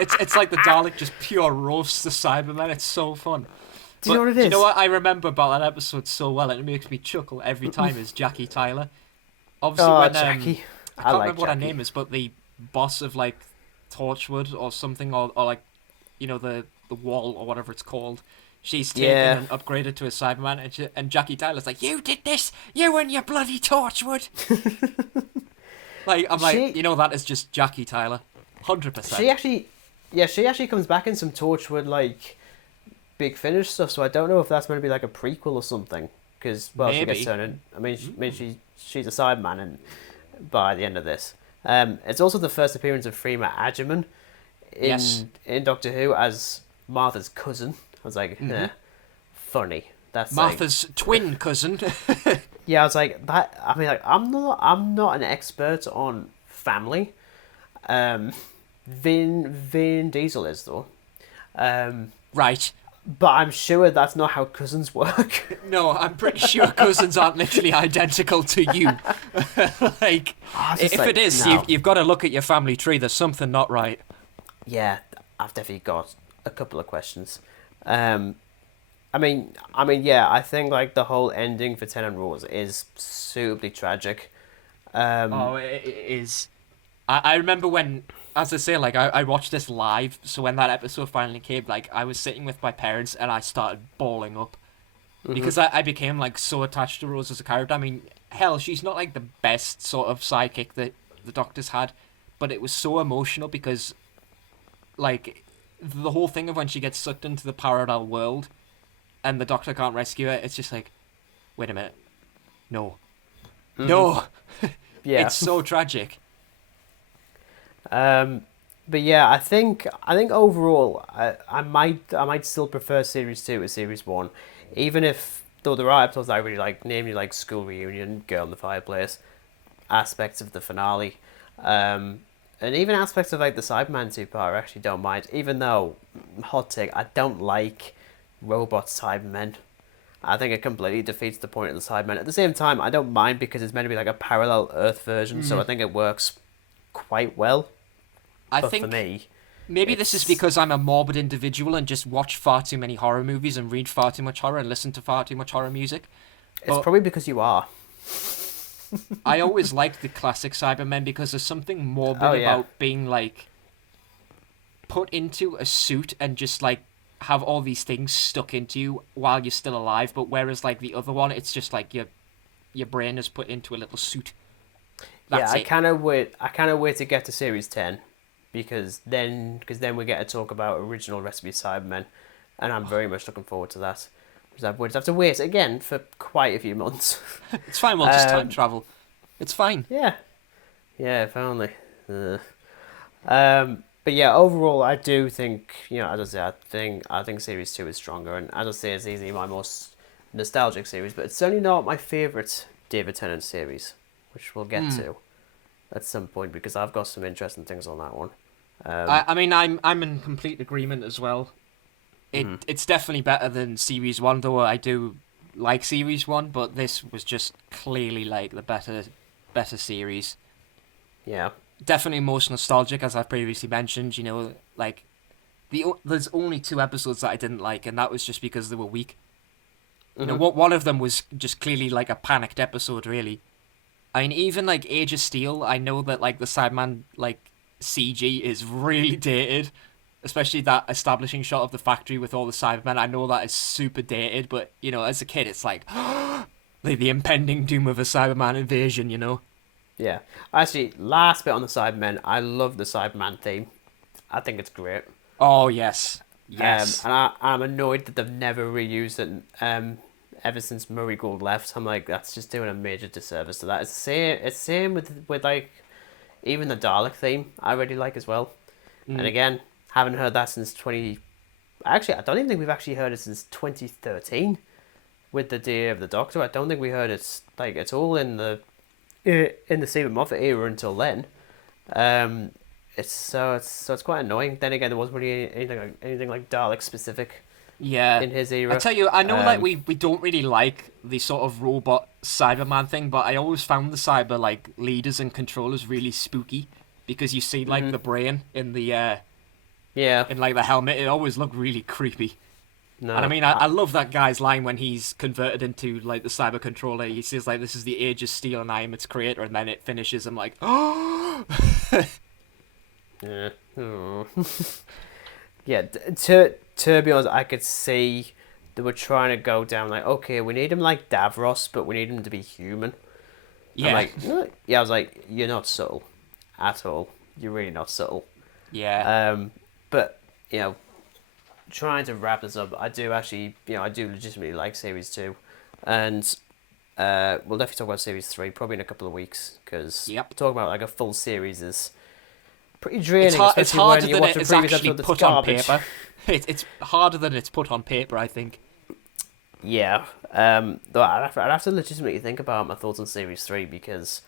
It's like the Dalek just pure roasts the Cybermen. It's so fun. Do you know But what it do you know is? what I remember about that episode so well? And it makes me chuckle every time. Is Jackie Tyler. Obviously, Oh, when Jackie. I I can't like remember what her Jackie. name is, but the boss of like Torchwood or something, or like the wall or whatever it's called. She's taken Yeah. and upgraded to a Cyberman, and Jackie Tyler's like, "You did this, you and your bloody Torchwood." Like I'm like, She that is just Jackie Tyler, she 100%. actually yeah, she actually comes back in some Torchwood like Big Finish stuff, so I don't know if that's going to be like a prequel or something. Because well, she gets Maybe. turned in. She's a Cyberman and by the end of this. It's also the first appearance of Freema Agyeman Yes. in Doctor Who as Martha's cousin. I was like, Hmm. funny. That's like, Martha's twin cousin. yeah. I was like that. I mean, like, I'm not an expert on family. Um, Vin Diesel is though. Um, Right. but I'm sure that's not how cousins work. No, I'm pretty sure cousins aren't literally identical to you. Like, I was just if it like, is, no. you've got to look at your family tree. There's something not right. Yeah, I've definitely got a couple of questions. Um, yeah, I think like the whole ending for Ten and Rose is suitably tragic. Oh, it is. I remember when, as I say, like I watched this live. So when that episode finally came, like I was sitting with my parents and I started bawling up because I became like so attached to Rose as a character. I mean, hell, she's not like the best sort of sidekick that the Doctor's had, but it was so emotional because like the whole thing of when she gets sucked into the parallel world and the Doctor can't rescue her. It's just like, wait a minute, no, no, Yeah. it's so tragic. Um, But yeah, I think overall, I might still prefer series 2 to series 1, even if though there are episodes I really like, namely like School Reunion, Girl in the Fireplace, aspects of the finale, um, and even aspects of like the Cyberman 2 part I actually don't mind. Even though, hot take, I don't like robot Cybermen. I think it completely defeats the point of the Cybermen. At the same time, I don't mind because it's meant to be like a parallel Earth version, so I think it works quite well. I But for think me, maybe this is it's because I'm a morbid individual and just watch far too many horror movies and read far too much horror and listen to far too much horror music. it's But probably because you are. I always liked the classic Cybermen because there's something morbid Oh yeah, about being like put into a suit and just like have all these things stuck into you while you're still alive. But whereas like the other one, it's just like your brain is put into a little suit. yeah. That's I it. kind of wait. I kind of wait to get to series 10 because then we get to talk about original recipe Cybermen, and I'm very much looking forward to that. Because I would have to wait again for quite a few months. It's fine. We'll just time Um, travel. It's fine. yeah, yeah. If only. Uh, but yeah, overall, I do think as I say, I think series 2 is stronger, and as I say, it's easily my most nostalgic series, but it's certainly not my favorite David Tennant series, which we'll get to at some point because I've got some interesting things on that one. I mean, I'm in complete agreement as well. It's definitely better than series one, though I do like series one, but this was just clearly like the better series. Yeah, Definitely most nostalgic, as I've previously mentioned. Like there's only 2 episodes that I didn't like, and that was just because they were weak. What one of them was just clearly like a panicked episode, really. I mean, even like Age of Steel, I know that like the Cyberman like CG is really dated, especially that establishing shot of the factory with all the Cybermen. I know that is super dated, but as a kid, it's like the impending doom of a Cyberman invasion. yeah. Actually, last bit on the Cybermen, I love the Cyberman theme. I think it's great. Oh yes, yes. And I'm annoyed that they've never reused it. Ever since Murray Gould left, I'm like, that's just doing a major disservice to that. It's the same. It's the same with like even the Dalek theme. I really like as well. And again, haven't heard that since 20. Actually, I don't even think we've actually heard it since 2013 with the Day of the Doctor. I don't think we heard it like at all in the Stephen Moffat era until then. It's quite annoying. Then again, there wasn't really anything like Dalek specific Yeah. in his I era. tell you, I know like we don't really like the sort of robot Cyberman thing, but I always found the cyber like leaders and controllers really spooky because you see like the brain in the Yeah, in like the helmet. It always looked really creepy. no, And I mean, I love that guy's line when he's converted into like the cyber controller. He says like, "This is the Age of Steel, and I am its creator." And then it finishes. I'm like, oh. yeah, oh. Yeah. To be honest, I could see they were trying to go down like, okay, we need him like Davros, but we need him to be human. I'm Yeah, like, no. Yeah, I was like, you're not subtle at all. You're really not subtle. yeah. But trying to wrap this up, I do actually, I do legitimately like series 2, and we'll definitely talk about series 3 probably in a couple of weeks because Yep. talking about like a full series is pretty draining, It's especially harder when you than watch it a is previous actually episode that's put on garbage. paper. It's harder than it's put on paper, I think. Yeah, though I'd have to legitimately think about my thoughts on series 3 because,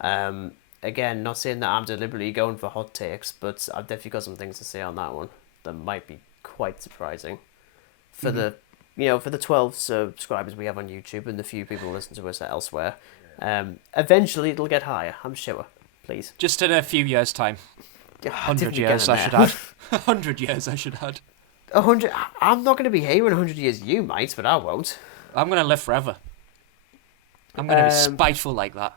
again, not saying that I'm deliberately going for hot takes, but I've definitely got some things to say on that one that might be quite surprising for for the 12 subscribers we have on YouTube and the few people who listen to us elsewhere. Eventually it'll get higher, I'm sure. Please. Just in a few years' time. Oh, 100 years, I should add. 100 years, I should add. 100. I'm not going to be here in 100 years. You might, but I won't. I'm going to live forever. I'm going to be spiteful like that.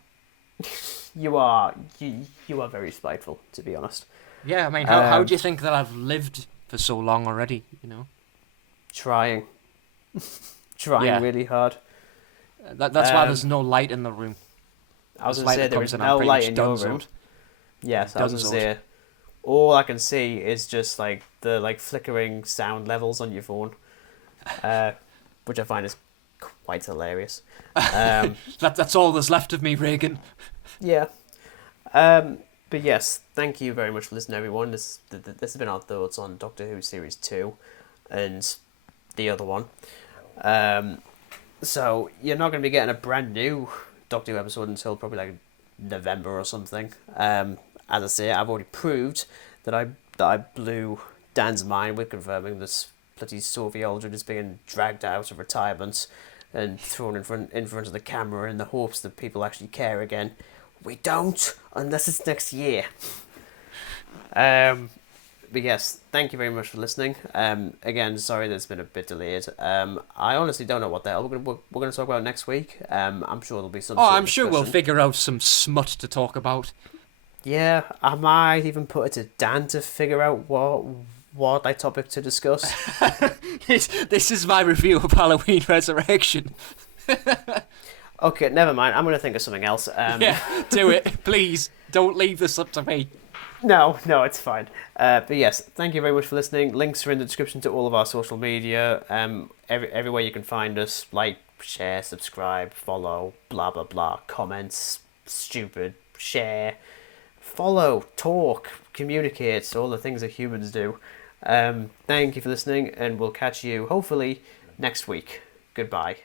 You are very spiteful, to be honest. Yeah, I mean, how do you think that I've lived for so long already, Trying Yeah. really hard. That's why there's no light in the room. I was This going to light say that there comes is in, I'm no pretty light much in your donezoed. room. Yes, I was going to Donezoed. say all I can see is just like the flickering sound levels on your phone, which I find is quite hilarious. That's all there's left of me, Regan. Yeah. But yes, thank you very much for listening, everyone. This has been our thoughts on Doctor Who Series 2 and the other one. So you're not going to be getting a brand new Doctor Who episode until probably like November or something. As I say, I've already proved that I blew Dan's mind with confirming this bloody Sophie Aldred is being dragged out of retirement and thrown in front of the camera in the hopes that people actually care again. We don't, unless it's next year. But yes, thank you very much for listening. Again, sorry that it's been a bit delayed. I honestly don't know what the hell we're gonna talk about next week. I'm sure there'll be some. I'm sure we'll figure out some smut to talk about. Yeah, I might even put it to Dan to figure out what like topic to discuss. This is my review of Halloween Resurrection. Okay, never mind. I'm gonna think of something else. Yeah, do it, please. Don't leave this up to me. No, it's fine. But yes, thank you very much for listening. Links are in the description to all of our social media. Everywhere you can find us. Like, share, subscribe, follow, blah blah blah. Comments, stupid, share, follow, talk, communicate. All the things that humans do. Thank you for listening, and we'll catch you hopefully next week. Goodbye.